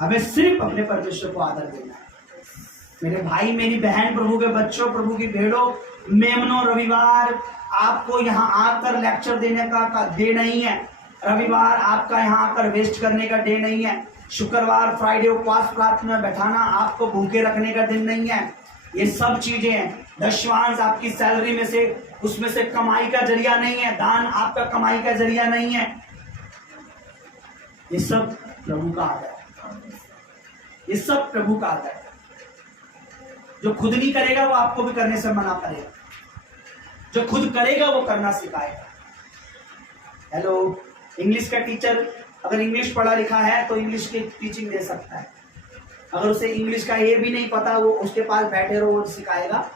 हमें सिर्फ अपने परमेश्वर को आदर देना है। मेरे भाई, मेरी बहन, प्रभु के बच्चों, प्रभु की भेड़ों, मेमनों, रविवार आपको यहाँ आकर लेक्चर देने का डे नहीं है। रविवार आपका यहाँ आकर वेस्ट करने का डे नहीं है। शुक्रवार, फ्राइडे उपवास प्रार्थना में बैठाना आपको भूखे रखने का दिन नहीं है। ये सब चीजें हैं। दशवांश आपकी सैलरी में से, उसमें से कमाई का जरिया नहीं है। दान आपका कमाई का जरिया नहीं है। ये सब प्रभु का आदर है, ये सब प्रभु का आदर है। जो खुद नहीं करेगा वो आपको भी करने से मना करेगा, जो खुद करेगा वो करना सिखाएगा। हेलो, इंग्लिश का टीचर अगर इंग्लिश पढ़ा लिखा है तो इंग्लिश की टीचिंग दे सकता है। अगर उसे इंग्लिश का ये भी नहीं पता, वो उसके पास बैठे रहो, वो सिखाएगा।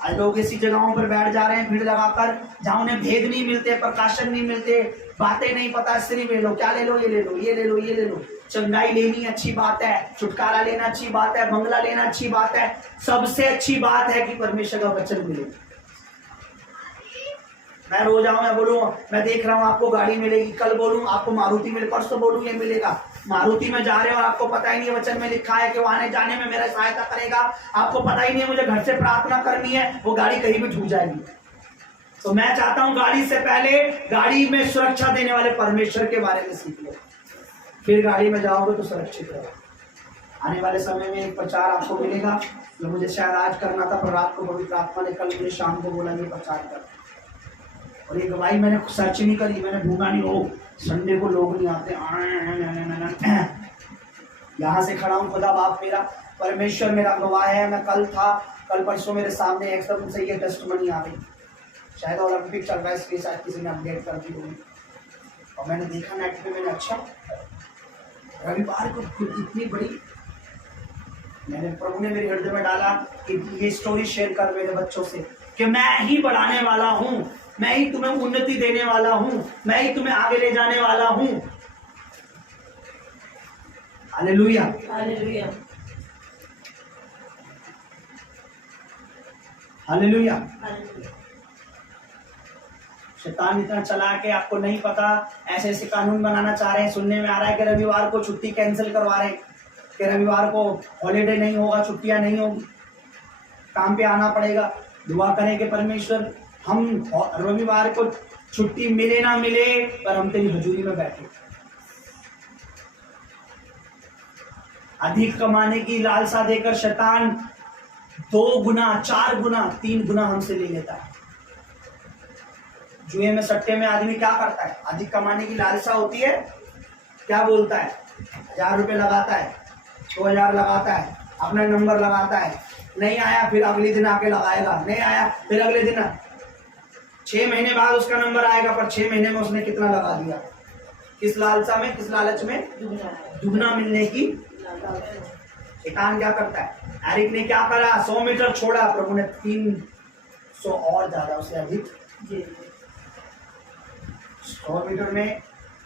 आज लोग ऐसी जगहों पर बैठ जा रहे हैं भीड़ लगाकर, जहां उन्हें भेद नहीं मिलते, प्रकाशन नहीं मिलते, बातें नहीं पता। सिर्फ ले लो, क्या ले लो, ये ले लो, ये ले लो, ये ले लो। चंगाई लेनी अच्छी बात है, छुटकारा लेना अच्छी बात है, बंगला लेना अच्छी बात है। सबसे अच्छी बात है कि परमेश्वर का वचन मिले। मैं रोज आऊं, मैं बोलूं मैं देख रहा हूं आपको गाड़ी मिलेगी, कल बोलूं आपको मारुति मिले, परसों बोलूं ये मिलेगा। मारुति में जा रहे हो और आपको पता ही नहीं है, वचन में लिखा है कि वो आने जाने में मेरा सहायता करेगा। आपको पता ही नहीं है मुझे घर से प्रार्थना करनी है, वो गाड़ी कहीं भी ठूक जाएगी। तो मैं चाहता हूं गाड़ी से पहले गाड़ी में सुरक्षा देने वाले परमेश्वर के बारे में सीख लो, फिर गाड़ी में जाओगे तो सुरक्षित रहो। आने वाले समय में एक प्रचार आपको मिलेगा जो मुझे शायद आज करना था, पर रात को पवित्र आत्मा ने कल मुझे शाम को बोला ये प्रचार कर। और ये गवाही मैंने सर्च नहीं करी, मैंने ढूंढा नहीं, हो संडे को लोग नहीं आते। यहाँ से खड़ा हूँ, खुदा बाप मेरा, परमेश्वर मेरा गवाह है। मैं कल था, कल परसों मेरे सामने एकदम से ये टेस्टमनी आ गई। शायद ओलंपिक चल रहा है इसलिए शायद किसी ने अपडेट कर दी होगी। और मैंने देखा नेट पे, मैंने अच्छा रविवार को इतनी बड़ी, मैंने प्रभु ने मेरे हृदय में डाला कि ये स्टोरी शेयर कर मेरे बच्चों से कि मैं ही बढ़ाने वाला हूँ, मैं ही तुम्हें उन्नति देने वाला हूँ, मैं ही तुम्हें आगे ले जाने वाला हूँ। Hallelujah, hallelujah, hallelujah. हालेलुया। शैतान इतना चला के आपको नहीं पता, ऐसे ऐसे कानून बनाना चाह रहे हैं। सुनने में आ रहा है कि रविवार को छुट्टी कैंसिल करवा रहे हैं, कि रविवार को हॉलीडे नहीं होगा, छुट्टियां नहीं होगी, काम पे आना पड़ेगा। दुआ करें कि परमेश्वर हम रविवार को छुट्टी मिले ना मिले, पर हम तेरी हजूरी में बैठे। अधिक कमाने की लालसा देकर शैतान 2 गुना, 4 गुना, 3 गुना हमसे ले लेता है। जुए में, सट्टे में आदमी क्या करता है? अधिक कमाने की लालसा होती है, क्या बोलता है? 1000 रुपये लगाता है, 2000 लगाता है, अपना नंबर लगाता है, नहीं आया फिर अगले दिन आके लगाएगा, नहीं आया फिर अगले दिन, 6 महीने बाद उसका नंबर आएगा, पर 6 महीने में उसने कितना लगा दिया? किस लालसा में, किस लालच में? दुगना मिलने की। शैतान क्या करता है? एरिक ने क्या करा? 100 मीटर छोड़ा, प्रभु ने 300 और ज्यादा, उससे अधिक 100 मीटर में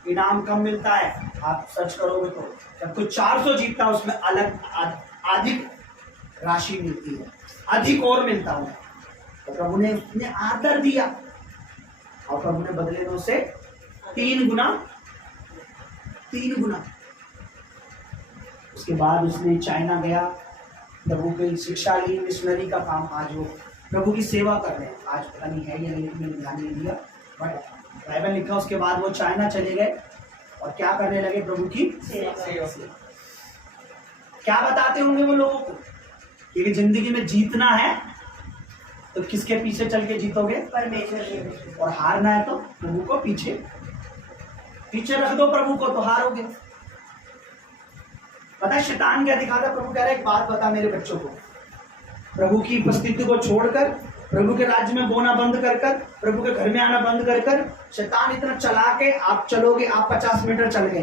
इनाम कम मिलता है, आप सर्च करोगे तो जब कोई 400 जीतता है उसमें अलग अधिक राशि मिलती है, अधिक और मिलता है। तो प्रभु ने उसने आदर दिया और प्रभु ने बदले में उसे 3 गुना। उसके बाद उसने चाइना गया, प्रभु की शिक्षा ली, मिशनरी का काम। आज वो प्रभु की सेवा कर रहे हैं। आज पता नहीं है या नहीं, मैंने ध्यान नहीं दिया, बट बाइबल लिखा। उसके बाद वो चाइना चले गए और क्या करने लगे? प्रभु की सेवा। क्या बताते होंगे वो लोगों को कि जिंदगी में जीतना है तो किसके पीछे चल के जीतोगे? परमेश्वर। और हारना है तो प्रभु को पीछे रख दो, प्रभु को, तो हारोगे। पता है शैतान क्या दिखाता? प्रभु कह रहा है एक बात बता मेरे बच्चों को, प्रभु की उपस्थिति को छोड़कर, प्रभु के राज्य में बोना बंद कर, प्रभु के घर में आना बंद कर, शैतान इतना चला के आप चलोगे, आप 50 मीटर चल गए,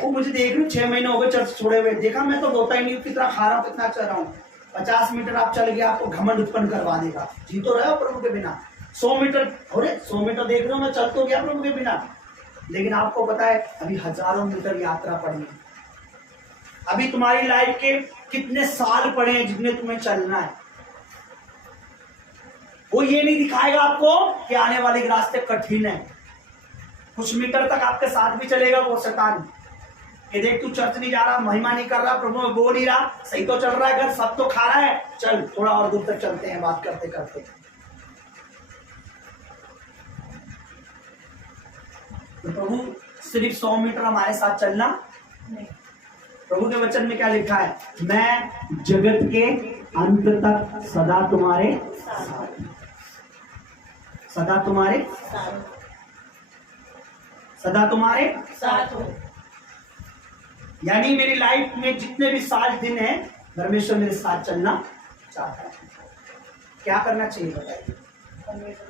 वो मुझे देख रही 6 महीने हो गए चर्च छोड़े हुए, देखा मैं तो होता ही नहीं, कितना खा रहा हूँ, कितना चल रहा हूँ। 50 मीटर आप चल गए, आपको घमंड उत्पन्न करवा देगा। जी तो रहे हो प्रभु के बिना। 100 मीटर, अरे 100 मीटर देख रहे हो, मैं चल तो गया प्रभु के बिना, लेकिन आपको पता है अभी हजारों मीटर यात्रा पड़ी है। अभी तुम्हारी लाइफ के कितने साल पड़े हैं जितने तुम्हें चलना है। वो ये नहीं दिखाएगा आपको कि आने वाले रास्ते कठिन है। कुछ मीटर तक आपके साथ भी चलेगा वो शैतान कि देख तू चर्च नहीं जा रहा, महिमा नहीं कर रहा, प्रभु में बोल नहीं रहा, सही तो चल रहा है, घर सब तो खा रहा है, चल थोड़ा और दूर तक चलते हैं बात करते करते। तो प्रभु सिर्फ 100 मीटर हमारे साथ चलना नहीं। प्रभु के वचन में क्या लिखा है? मैं जगत के अंत तक सदा तुम्हारे साथ, सदा तुम्हारे साथ हो। यानी मेरी लाइफ में जितने भी साल दिन हैं, परमेश्वर मेरे साथ चलना चाहता है। क्या करना चाहिए बताइए?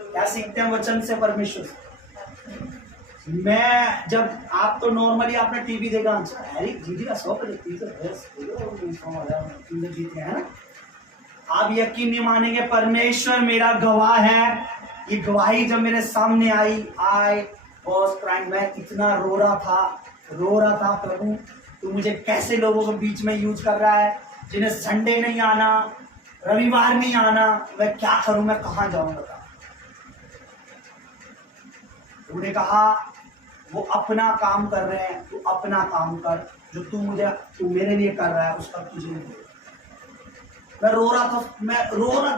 क्या सीखते हैं वचन से, परमेश्वर से? मैं जब आप तो नॉर्मली आपने टीवी देखा, जीती का शौक जीते हैं ना, आप यकीन नहीं मानेंगे, परमेश्वर मेरा गवाह है। ये गवाही जब मेरे सामने आई और मैं इतना रो रहा था, प्रभु तू मुझे कैसे लोगों के बीच में यूज कर रहा है, जिन्हें संडे नहीं आना, रविवार नहीं आना, मैं क्या करूं, मैं कहां जाऊंगा? उन्होंने कहा वो अपना काम कर रहे हैं, तू अपना काम कर, जो तू मेरे लिए कर रहा है उसका तुझे नहीं। मैं रो रहा था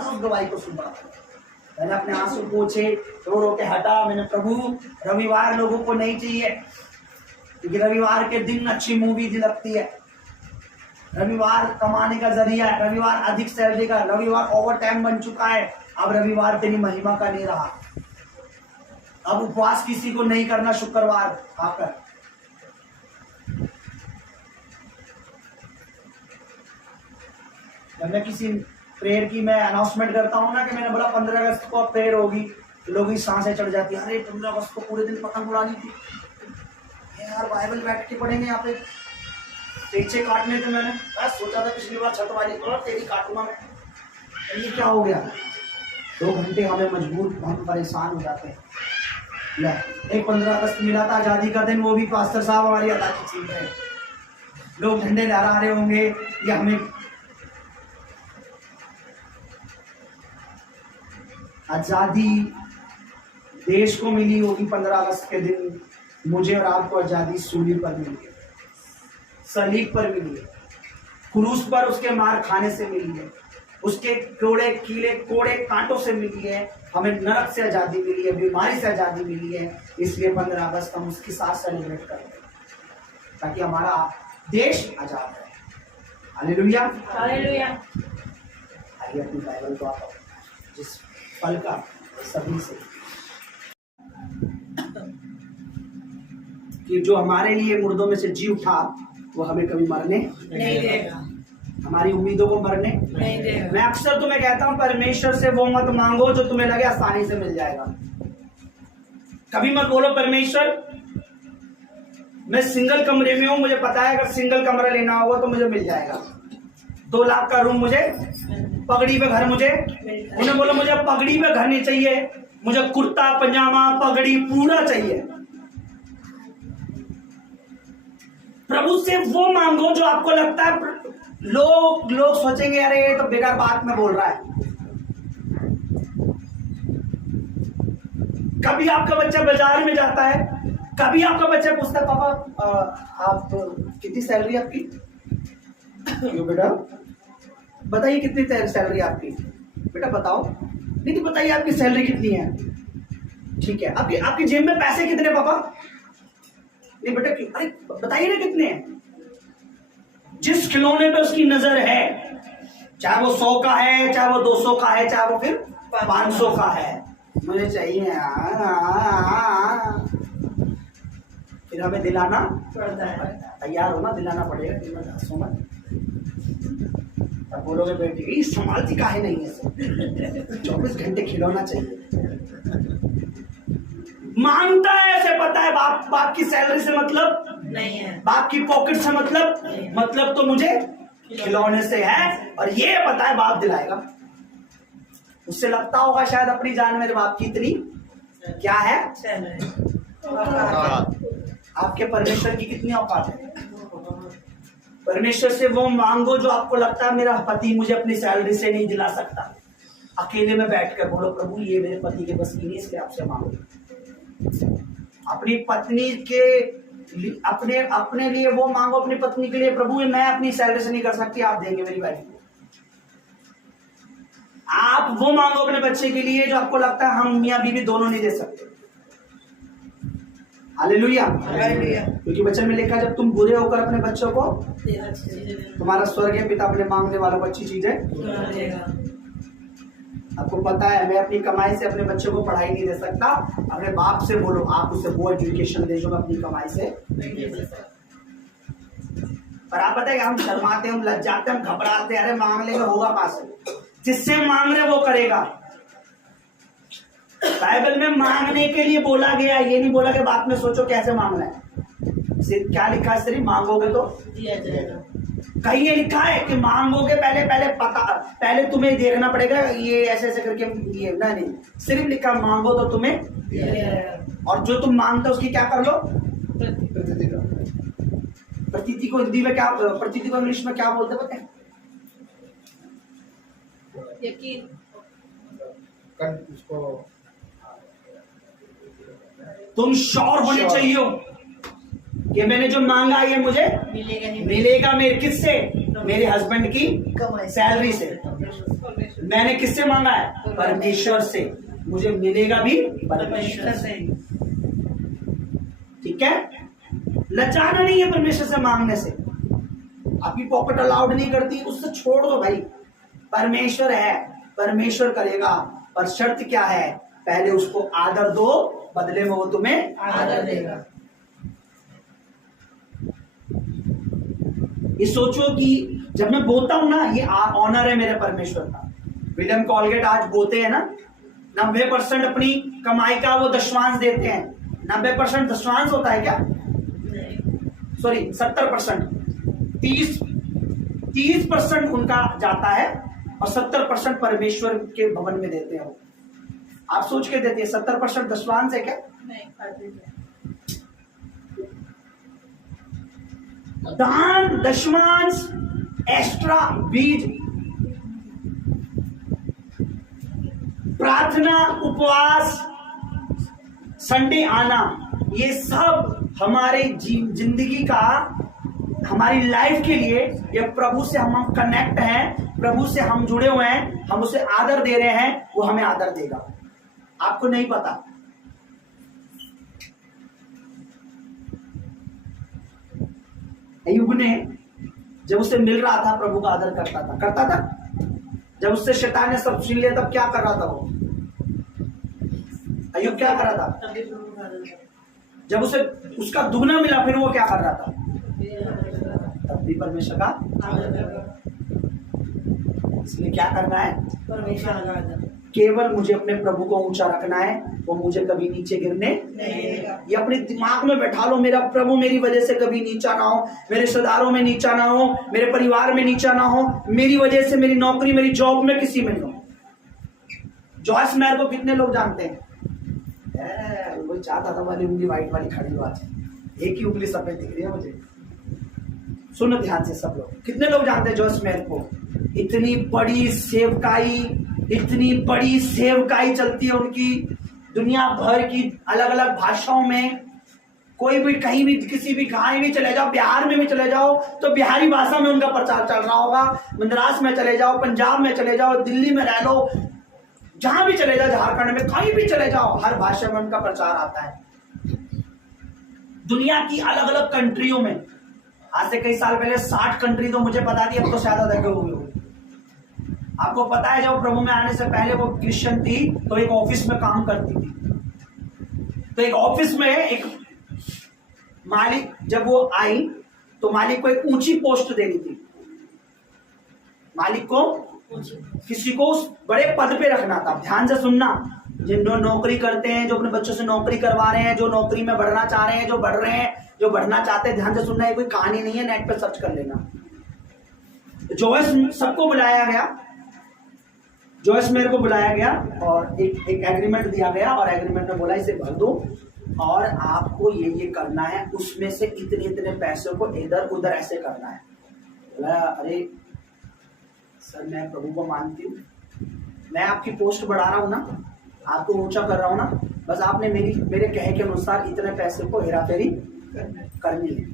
उस गवाही को सुन रहा था। मैंने अपने आंसू पोछे, रो के हटा। मैंने प्रभु रविवार लोगों को नहीं चाहिए, क्योंकि रविवार के दिन अच्छी मूवी लगती है, रविवार कमाने का जरिया है, रविवार अधिक सैलरी का, रविवार ओवर टाइम बन चुका है। अब रविवार तेरी महिमा का नहीं रहा। अब उपवास किसी को नहीं करना शुक्रवार आकर। जब मैं किसी प्रेयर की मैं अनाउंसमेंट करता हूँ ना कि मैंने बोला 15 अगस्त को प्रेयर होगी, तो लोगों की सांसें चढ़ जाती है। अरे 15 अगस्त को पूरे दिन पतंग उड़ानी थी यार, बाइबल बैठ के पढ़ेंगे यहाँ पे, पीछे काटने थे। मैंने सोचा था पिछली बार छत वाली तेरी काटूंगा मैं, ये क्या हो गया? 2 घंटे हमें मजबूर, हम परेशान हो जाते हैं। एक 15 अगस्त मिला था आजादी का दिन, वो भी पास्टर साहब हमारी अदा की चीज है। लोग झंडे लहरा रहे होंगे या हमें आजादी देश को मिली होगी 15 अगस्त के दिन। मुझे और आपको आजादी सूली पर मिली है, सलीब पर मिली है, क्रूस पर उसके मार खाने से मिली है, उसके कोड़े कीड़े कोड़े कांटों से मिली है। हमें नरक से आजादी मिली है, बीमारी से आजादी मिली है। इसलिए 15 अगस्त हम उसके साथ सेलिब्रेट करते हैं ताकि हमारा देश आजाद रहे। Hallelujah, hallelujah. आइए अपनी बाइबल को आप जिस फल का सभी से कि जो हमारे लिए मुर्दों में से जी उठा, वो हमें कभी मरने नहीं देगा, हमारी उम्मीदों को मरने नहीं देगा। मैं अक्सर तुम्हें कहता हूं परमेश्वर से वो मत मांगो जो तुम्हें लगे आसानी से मिल जाएगा। कभी मत बोलो परमेश्वर मैं सिंगल कमरे में हूं, मुझे पता है अगर सिंगल कमरा लेना होगा तो मुझे मिल जाएगा। 2 लाख का रूम मुझे, पगड़ी पे घर मुझे। उन्हें बोलो मुझे पगड़ी पे घर नहीं चाहिए, मुझे कुर्ता पजामा पगड़ी पूरा चाहिए। प्रभु से वो मांगो जो आपको लगता है लोग सोचेंगे अरे ये तो बेकार बात में बोल रहा है। कभी आपका बच्चा बाजार में जाता है, कभी आपका बच्चा पूछता है पापा आप कितनी सैलरी आपकी? क्यों बेटा बताइए कितनी सैलरी आपकी? बेटा बताओ। नहीं तो बताइए आपकी सैलरी कितनी है? ठीक है। आपकी जेब में पैसे कितने पापा? नहीं बेटा अरे बताइए ना कितने हैं। जिस खिलौने पे उसकी नजर है, चाहे वो 100 का है, चाहे वो 200 का है, चाहे वो फिर 500 का है, मुझे चाहिए। फिर हमें दिलाना पड़ता है। तैयार होना, दिलाना पड़ेगा। सोना अब बोलोगे बेटी संभालती काहे नहीं है, 24 घंटे खिलौना चाहिए। मांगता है ऐसे पता है बाप की सैलरी से मतलब नहीं है, बाप की पॉकेट से मतलब तो मुझे खिलौने से है, और ये पता है बाप दिलाएगा। उससे लगता होगा शायद अपनी जान मेरे बाप की इतनी क्या है। आपके परमेश्वर की कितनी औकात है। परमेश्वर से वो मांगो जो आपको लगता है मेरा पति मुझे अपनी सैलरी से नहीं दिला सकता। अकेले में बैठकर बोलो प्रभु ये मेरे पति के बस की नहीं, इसलिए आपसे मांगो। अपनी पत्नी के अपने लिए वो मांगो, अपनी पत्नी के लिए प्रभु मैं अपनी सैलरी से नहीं कर सकती, आप देंगे मेरी वाइफ को। आप वो मांगो अपने बच्चे के लिए जो आपको लगता है हम मियां बीवी दोनों नहीं दे सकते। हालेलुया। क्योंकि वचन में लिखा जब तुम बुरे होकर अपने बच्चों को, तुम्हारा स्वर्गीय पिता अपने मांगने वालों को अच्छी चीजें। आपको पता है मैं अपनी कमाई से अपने बच्चों को पढ़ाई नहीं दे सकता। अपने बाप से बोलो आप उसे वो एजुकेशन दे जो मैं अपनी कमाई से नहीं दे सकता। पर आप पता है हम शर्माते, हम लज्जाते, हम घबराते, अरे मांग लेगा होगा कहां से। जिससे मांग रहे वो करेगा। बाइबल में मांगने के लिए बोला गया, ये नहीं बोला कि बाद में सोचो कैसे मांगना है। सिर्फ क्या लिखा है, सिर्फ मांगोगे तो दिया जाएगा। कहीं ये लिखा है कि मांगोगे पहले तुम्हें देखना पड़ेगा ये ऐसे करके ये नहीं, सिर्फ लिखा मांगो तो तुम्हें दिया जाएगा। और जो तुम मांगते हो उसकी क्या कर लो, प्रतीति को हिंदी में क्या, प्रतीति को इंग्लिश में क्या बोलते पता है? यकीन। तुम श्योर होने चाहिए कि मैंने जो मांगा ये मुझे मिलेगा। मेरे किससे? मेरे हस्बैंड की सैलरी से। मैंने किससे मांगा है? परमेश्वर से। मुझे मिलेगा भी परमेश्वर से। ठीक है। लजाना नहीं है परमेश्वर से मांगने से। आपकी पॉकेट अलाउड नहीं करती, उससे छोड़ दो भाई। परमेश्वर है, परमेश्वर करेगा, पर शर्त क्या है? पहले उसको आदर दो, बदले में वो तुम्हें आदर देगा। ये सोचो कि जब मैं बोता हूं ना, ये ऑनर है मेरे परमेश्वर का। विलियम कॉलगेट आज बोते हैं ना, 90% अपनी कमाई का वो दशवांश देते हैं। 90% दशवांश होता है क्या? सॉरी 70%। 30% उनका जाता है और 70% परमेश्वर के भवन में देते हैं। आप सोच के देते हैं 70% दशवांश है क्या? नहीं। दान, दशमांश, एक्स्ट्रा, बीज, प्रार्थना, उपवास, संडे आना, ये सब हमारे जिंदगी का, हमारी लाइफ के लिए, ये प्रभु से हम कनेक्ट हैं, प्रभु से हम जुड़े हुए हैं, हम उसे आदर दे रहे हैं, वो हमें आदर देगा। आपको नहीं पता। अय्यूब ने जब उसे मिल रहा था प्रभु का आदर करता था। जब उससे शैतान ने सब छीन लिया तब क्या कर रहा था वो? अय्यूब क्या कर रहा था? जब उसे उसका दुगना मिला फिर वो क्या कर रहा था? तब भी परमेश्वर का। इसलिए क्या करना है? परमेश्वर का आदर। केवल मुझे अपने प्रभु को ऊंचा रखना है, वो मुझे कभी नीचे गिरने नहीं देगा। ये अपने दिमाग में बैठा लो, मेरा प्रभु मेरी वजह से कभी नीचा ना हो, मेरे रिश्तेदारों में नीचा ना हो, मेरे परिवार में नीचा ना हो, मेरी वजह से मेरी नौकरी, मेरी जॉब में किसी में नहीं हो। जॉयस मेयर को कितने लोग जानते हैं? है, वो चाहता था वाली उंगली व्हाइट वाली खड़ी हुआ, एक ही उंगली सफेद दिख रही है मुझे। सुनो ध्यान से सब लोग, कितने लोग जानते हैं जोइस मेयर को? इतनी बड़ी सेवकाई चलती है उनकी, दुनिया भर की अलग अलग भाषाओं में। कोई भी कहीं भी किसी भी गांव में चले जाओ, बिहार में भी चले जाओ तो बिहारी भाषा में उनका प्रचार चल रहा होगा। मद्रास में चले जाओ, पंजाब में चले जाओ, दिल्ली में रह लो, जहां भी चले जाओ, झारखंड में कहीं भी चले जाओ, हर भाषा में उनका प्रचार आता है। दुनिया की अलग अलग कंट्रियों में, आज से कई साल पहले 60 कंट्री तो मुझे पता थी, अब तो ज्यादा जगह हुई होगी। आपको पता है जब प्रभु में आने से पहले वो क्रिश्चियन थी तो एक ऑफिस में काम करती थी। तो एक ऑफिस में एक मालिक, जब वो आई तो मालिक को एक ऊंची पोस्ट देनी थी। मालिक को किसी को उस बड़े पद पे रखना था। ध्यान से सुनना, जिन नौकरी करते हैं, जो अपने बच्चों से नौकरी करवा रहे हैं, जो नौकरी में बढ़ना चाह रहे हैं, जो बढ़ रहे हैं, जो बढ़ना चाहते हैं, ध्यान से सुनना, है कोई कहानी नहीं है, नेट पे सर्च कर लेना। जोइस सबको बुलाया गया, जोइस मेयर को बुलाया गया और एक एग्रीमेंट दिया गया और एग्रीमेंट में बोला इसे भर दो और आपको ये करना है, उसमें से इतने इतने पैसों को इधर उधर ऐसे करना है। बोला अरे सर मैं प्रभु को मानती हूँ, मैं आपकी पोस्ट बढ़ा रहा हूँ ना, आपको ऊंचा कर रहा हूँ ना, बस आपने मेरे कहे के अनुसार इतने पैसे को हेराफेरी करनी है।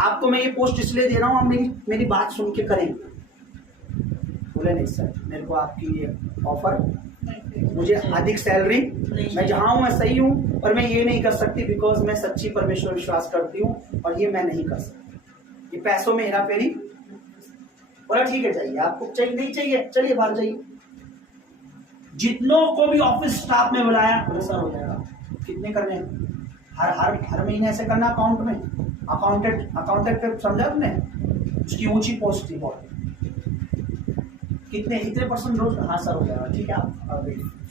आपको मैं ये पोस्ट इसलिए दे रहा हूँ, आप मेरी बात सुन के करेंगे। बोले नहीं सर, मेरे को आपकी ये ऑफर, मुझे अधिक सैलरी, मैं जहाँ हूँ मैं सही हूँ, पर मैं ये नहीं कर सकती बिकॉज मैं सच्ची परमेश्वर विश्वास करती हूँ और ये मैं नहीं कर सकती, ये पैसों में हेरा फेरी। बोला ठीक है, चाहिए आपको, चाहिए नहीं चाहिए चलिए बाहर जाइए। जितनों को भी ऑफिस स्टाफ में बुलाया, बोले सर हो जाएगा। कितने करने हैं? हर महीने ऐसे करना अकाउंट में, अकाउंटेंट समझा तुमने, उसकी ऊंची पोस्ट थी बहुत। कितने इतने परसेंट रोज? हाँ सर हो जाएगा, ठीक है आप।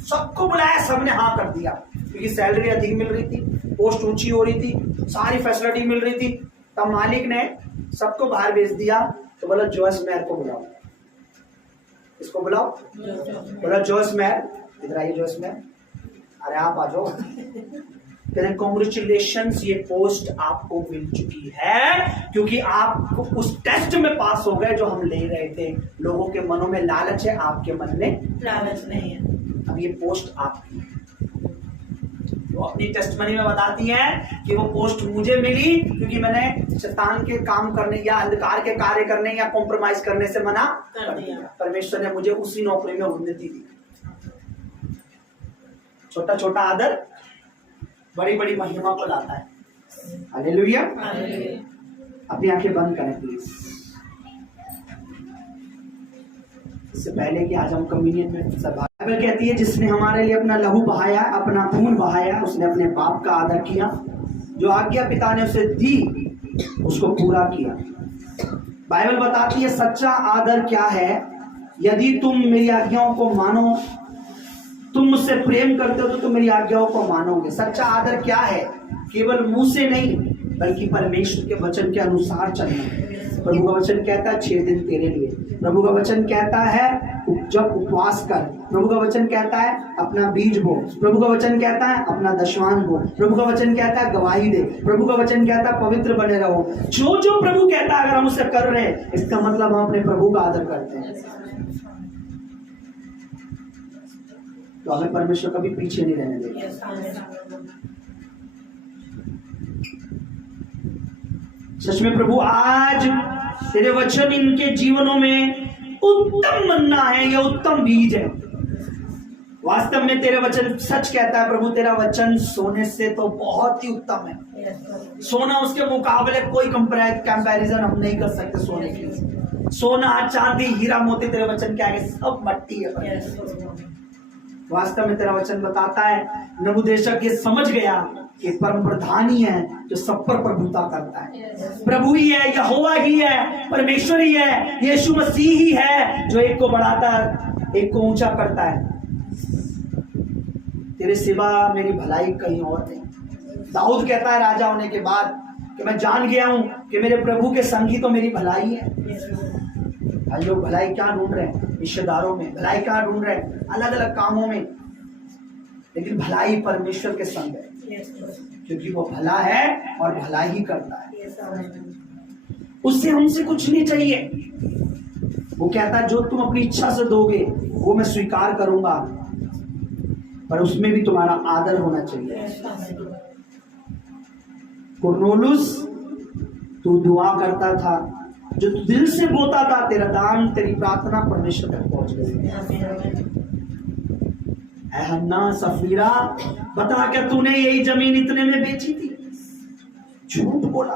सबको बुलाया, सबने हाँ कर दिया क्योंकि सैलरी अधिक मिल रही थी, पोस्ट ऊंची हो रही थी, सारी फैसिलिटी मिल रही थी। तब मालिक ने सबको बाहर भेज दिया तो बोला जोइस मेयर को बुलाओ। इसको बुलाओ, बोला जोइस मेयर इधर आइए। जोइस मेयर, अरे आप आ जाओ। कहते कॉन्ग्रेचुलेशंस, ये पोस्ट आपको मिल चुकी है क्योंकि आप उस टेस्ट में पास हो गए जो हम ले रहे थे। लोगों के मनों में लालच है, आपके मन में लालच नहीं है। अब ये पोस्ट आपकी है। वो अपनी टेस्टमनी में बताती है कि वो पोस्ट मुझे मिली क्योंकि मैंने शैतान के काम करने या अंधकार के कार्य करने या कॉम्प्रोमाइज करने से मना कर दिया। परमेश्वर ने मुझे उसी नौकरी में उन्नति दी। छोटा छोटा आदर बड़ी बड़ी महिमा को लाता है। हालेलुया। अपनी आंखें बंद करें प्लीज। इससे पहले कि आज हम कम्युनियन में बाइबल कहती है जिसने हमारे लिए अपना लहू बहाया, अपना खून बहाया, उसने अपने बाप का आदर किया, जो आज्ञा पिता ने उसे दी उसको पूरा किया। बाइबल बताती है सच्चा आदर क्या है। यदि तुम मेरी आज्ञाओं को मानो, तुम मुझसे प्रेम करते हो तो तुम मेरी आज्ञाओं को मानोगे। सच्चा आदर क्या है? केवल मुंह से नहीं बल्कि परमेश्वर के वचन के अनुसार चलना। प्रभु का वचन कहता है 6 दिन तेरे लिए। प्रभु का वचन कहता है जब उपवास कर। प्रभु का वचन कहता है अपना बीज बो। प्रभु का वचन कहता है अपना दशवान बो। प्रभु का वचन कहता है गवाही दे। प्रभु का वचन कहता है पवित्र बने रहो। जो जो प्रभु कहता है अगर हम उसे कर रहे हैं इसका मतलब हम अपने प्रभु का आदर करते हैं। तो हमें परमेश्वर कभी पीछे नहीं रहने देगा। सच में प्रभु आज तेरे वचन इनके जीवनों में उत्तम मन्ना है, ये उत्तम बीज है। वास्तव में तेरे वचन सच कहता है प्रभु, तेरा वचन सोने से तो बहुत ही उत्तम है। सोना उसके मुकाबले कोई कंपैरिजन हम नहीं कर सकते। सोने की सोना चांदी हीरा मोती तेरे वचन के आगे सब मट्टी है। वास्तव में तेरा वचन बताता है नबूदेशक ये समझ गया कि परम प्रधान ही है जो सब पर प्रभुता करता है। प्रभु ही है, यहोवा ही है, परमेश्वर ही है, यीशु मसीह ही है जो एक को बढ़ाता है, एक को ऊंचा करता है। तेरे सिवा मेरी भलाई कहीं और नहीं। दाऊद कहता है राजा होने के बाद कि मैं जान गया हूं कि मेरे प्रभु के संगी तो मेरी भलाई है। भाई लोग भलाई क्या ढूंढ रहे हैं? रिश्तेदारों में भलाई क्या ढूंढ रहे हैं? अलग अलग कामों में। लेकिन भलाई परमेश्वर के संग है, क्योंकि वो भला है और भला ही करता है। उससे हमसे कुछ नहीं चाहिए। वो कहता है जो तुम अपनी इच्छा से दोगे वो मैं स्वीकार करूंगा, पर उसमें भी तुम्हारा आदर होना चाहिए। कुरनेलियुस, तू दुआ करता था, जो तू दिल से बोता था, तेरा दान, तेरी प्रार्थना परमेश्वर तक पहुंच गई। हन्ना, सफीरा, बता क्या तूने यही जमीन इतने में बेची थी? झूठ बोला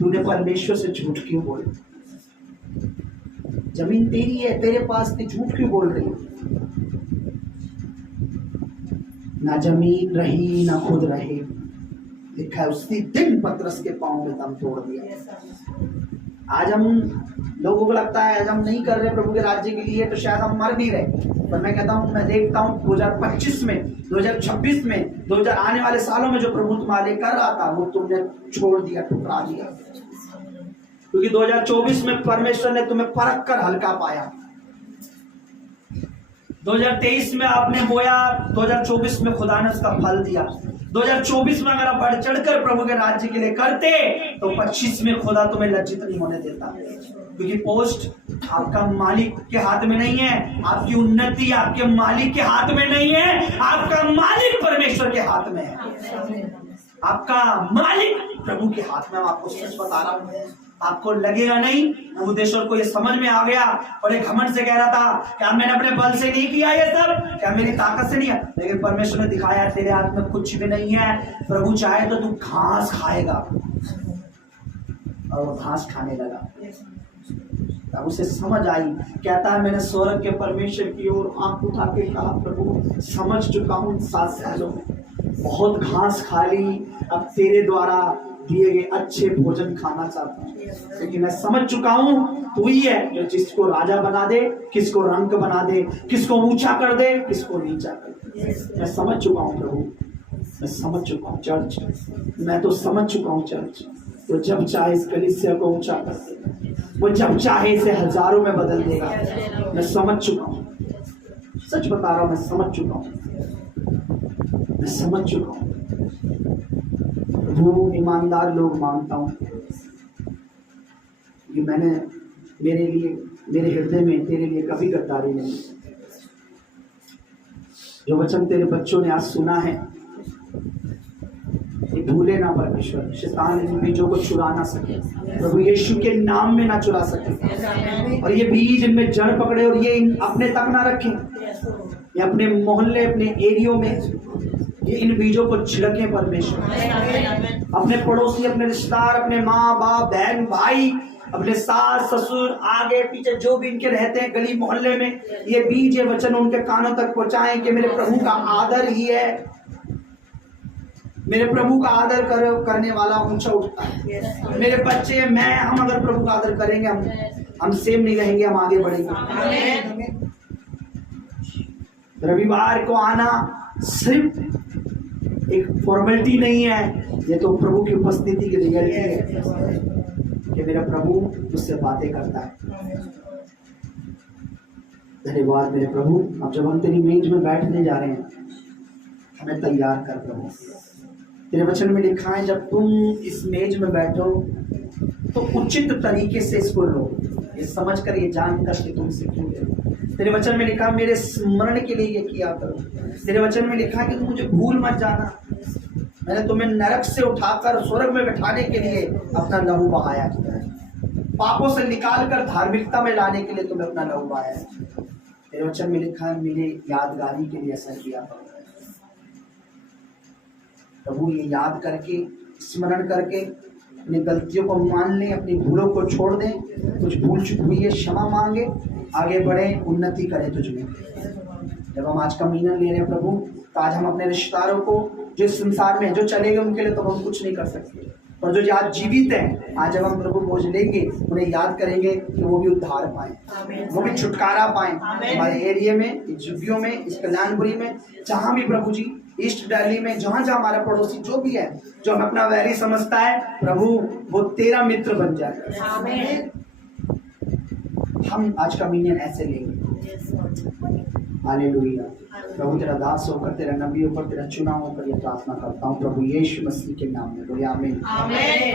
तूने, परमेश्वर से झूठ क्यों बोला? जमीन तेरी है, तेरे पास थी, झूठ क्यों बोल रही? ना जमीन रही ना खुद रहे, लिखा है उसी दिन पतरस के पांव में दम तोड़ दिया। आज हम लोगों को लगता है आज हम नहीं कर रहे प्रभु के राज्य के लिए तो शायद हम मर नहीं रहे, पर मैं कहता हूँ, मैं देखता हूँ 2025 में, 2026 में, 2000 आने वाले सालों में जो प्रभु तुम्हारे लिए कर रहा था वो तुमने छोड़ दिया, ठुकरा दिया, क्योंकि 2024 में परमेश्वर ने तुम्हें परख कर हल्का पाया। 2023 में आपने बोया, 2024 में खुदा ने उसका फल दिया। 2024 में अगर आप बढ़ चढ़कर प्रभु के राज्य के लिए करते तो 25 में खुदा तुम्हें लज्जित नहीं होने देता, क्योंकि पोस्ट आपका मालिक के हाथ में नहीं है, आपकी उन्नति आपके मालिक के हाथ में नहीं है, आपका मालिक परमेश्वर के हाथ में है। आपका मालिक प्रभु के हाथ में। आपको सच बता रहा हूं, आपको लगेगा नहीं, उपदेशर को ये समझ में आ गया और एक घमंड से कह रहा था क्या मैंने अपने बल से नहीं किया ये सब, क्या मेरी ताकत से नहीं है, लेकिन परमेश्वर ने दिखाया तेरे हाथ में कुछ भी नहीं है। प्रभु चाहे तो तू घास खाएगा, और घास खाने लगा। तब उसे समझ आई, कहता है मैंने स्वर्ग के परमेश्वर की ओर आंख उठा के कहा प्रभु समझ चुका हूँ 7 सालों में बहुत घास खा ली, अब तेरे द्वारा दिए गए अच्छे भोजन खाना चाहता हूँ, क्योंकि मैं समझ चुका हूँ तू ही है जो जिसको राजा बना दे, किसको रंक बना दे, किसको ऊंचा कर दे, किसको नीचा कर दे। मैं समझ चुका हूँ प्रभु, मैं समझ चुका हूँ चर्च, मैं तो समझ चुका हूँ चर्च। तो जब चाहे इस कलीसिया को ऊंचा कर देगा, वो जब चाहे इसे हजारों में बदल देगा। मैं समझ चुका हूँ, सच बता रहा हूँ, मैं समझ चुका हूँ, मैं समझ चुका हूँ। वो ईमानदार लोग मानता हूँ कि मैंने मेरे लिए, मेरे हृदय में तेरे लिए कभी गद्दारी नहीं। जो वचन तेरे बच्चों ने आज सुना है, ये भूले ना परमेश्वर, शैतान इन बीजों को चुरा ना सके, प्रभु यीशु के नाम में ना चुरा सके। और ये बीज इनमें जड़ पकड़े और ये अपने तक ना रखें, ये अपने मोहल्ले, अपने एरियो में ये इन बीजों को छिड़के परमेश्वर। अपने पड़ोसी, अपने रिश्तेदार, अपने माँ बाप, बहन भाई, अपने सास ससुर, आगे पीछे जो भी इनके रहते हैं गली मोहल्ले में, ये बीज, ये वचन उनके कानों तक पहुंचाएं कि मेरे प्रभु का आदर ही है, मेरे प्रभु का आदर करने वाला ऊंचा उठता है। मेरे बच्चे, मैं, हम अगर प्रभु का आदर करेंगे, हम सेम नहीं रहेंगे, हम आगे बढ़ेंगे। रविवार को आना सिर्फ एक फॉर्मेलिटी नहीं है, ये तो प्रभु की उपस्थिति की रियलिटी है कि मेरा प्रभु मुझसे बातें करता है। धन्यवाद मेरे प्रभु। अब जब हम तेरी मेज में बैठने जा रहे हैं, हमें तैयार कर प्रभु। तेरे वचन में लिखा है जब तुम इस मेज में बैठो तो उचित तरीके से इसको लो, ये समझ कर, ये जानकर कि तुम सीखोगे। तेरे वचन में लिखा मेरे स्मरण के लिए ये किया करो। तेरे वचन में लिखा कि तुम मुझे भूल मत जाना, मैंने तुम्हें नरक से उठाकर स्वर्ग में बैठाने के लिए अपना लहू बहाया, पापों से निकाल कर धार्मिकता में लाने के लिए तुम्हें अपना लहू बहाया। तेरे वचन में लिखा है मेरे यादगारी के लिए ऐसा किया करो। प्रभु ये याद करके, स्मरण करके अपनी गलतियों को मान लें, अपनी भूलों को छोड़ दें, कुछ भूल चूक हुई है क्षमा मांगे, आगे बढ़े, उन्नति करें तुझमें। जब हम आज कम्युनियन ले रहे हैं प्रभु, तो आज हम अपने रिश्तेदारों को जो संसार में जो चले गए उनके लिए तो हम कुछ नहीं कर सकते, और जो आज जीवित हैं, आज जब हम प्रभु भोज लेंगे उन्हें याद करेंगे कि वो भी उद्धार पाएं, वो भी छुटकारा पाएं। हमारे एरिया में, इस जुबियों में, इस कल्याणपुरी में, जहाँ भी प्रभु जी, ईस्ट दिल्ली में, जहाँ जहाँ हमारा पड़ोसी जो भी है, जो हम अपना वैरी समझता है, प्रभु वो तेरा मित्र बन जाए। हम आज कम्युनियन ऐसे लेंगे। हालेलुया। प्रभु तेरा दास होकर, तेरा नबी होकर, तेरा चुनाव होकर ये प्रार्थना करता हूँ प्रभु यीशु मसीह के नाम में, बोलिए आमीन। आमीन।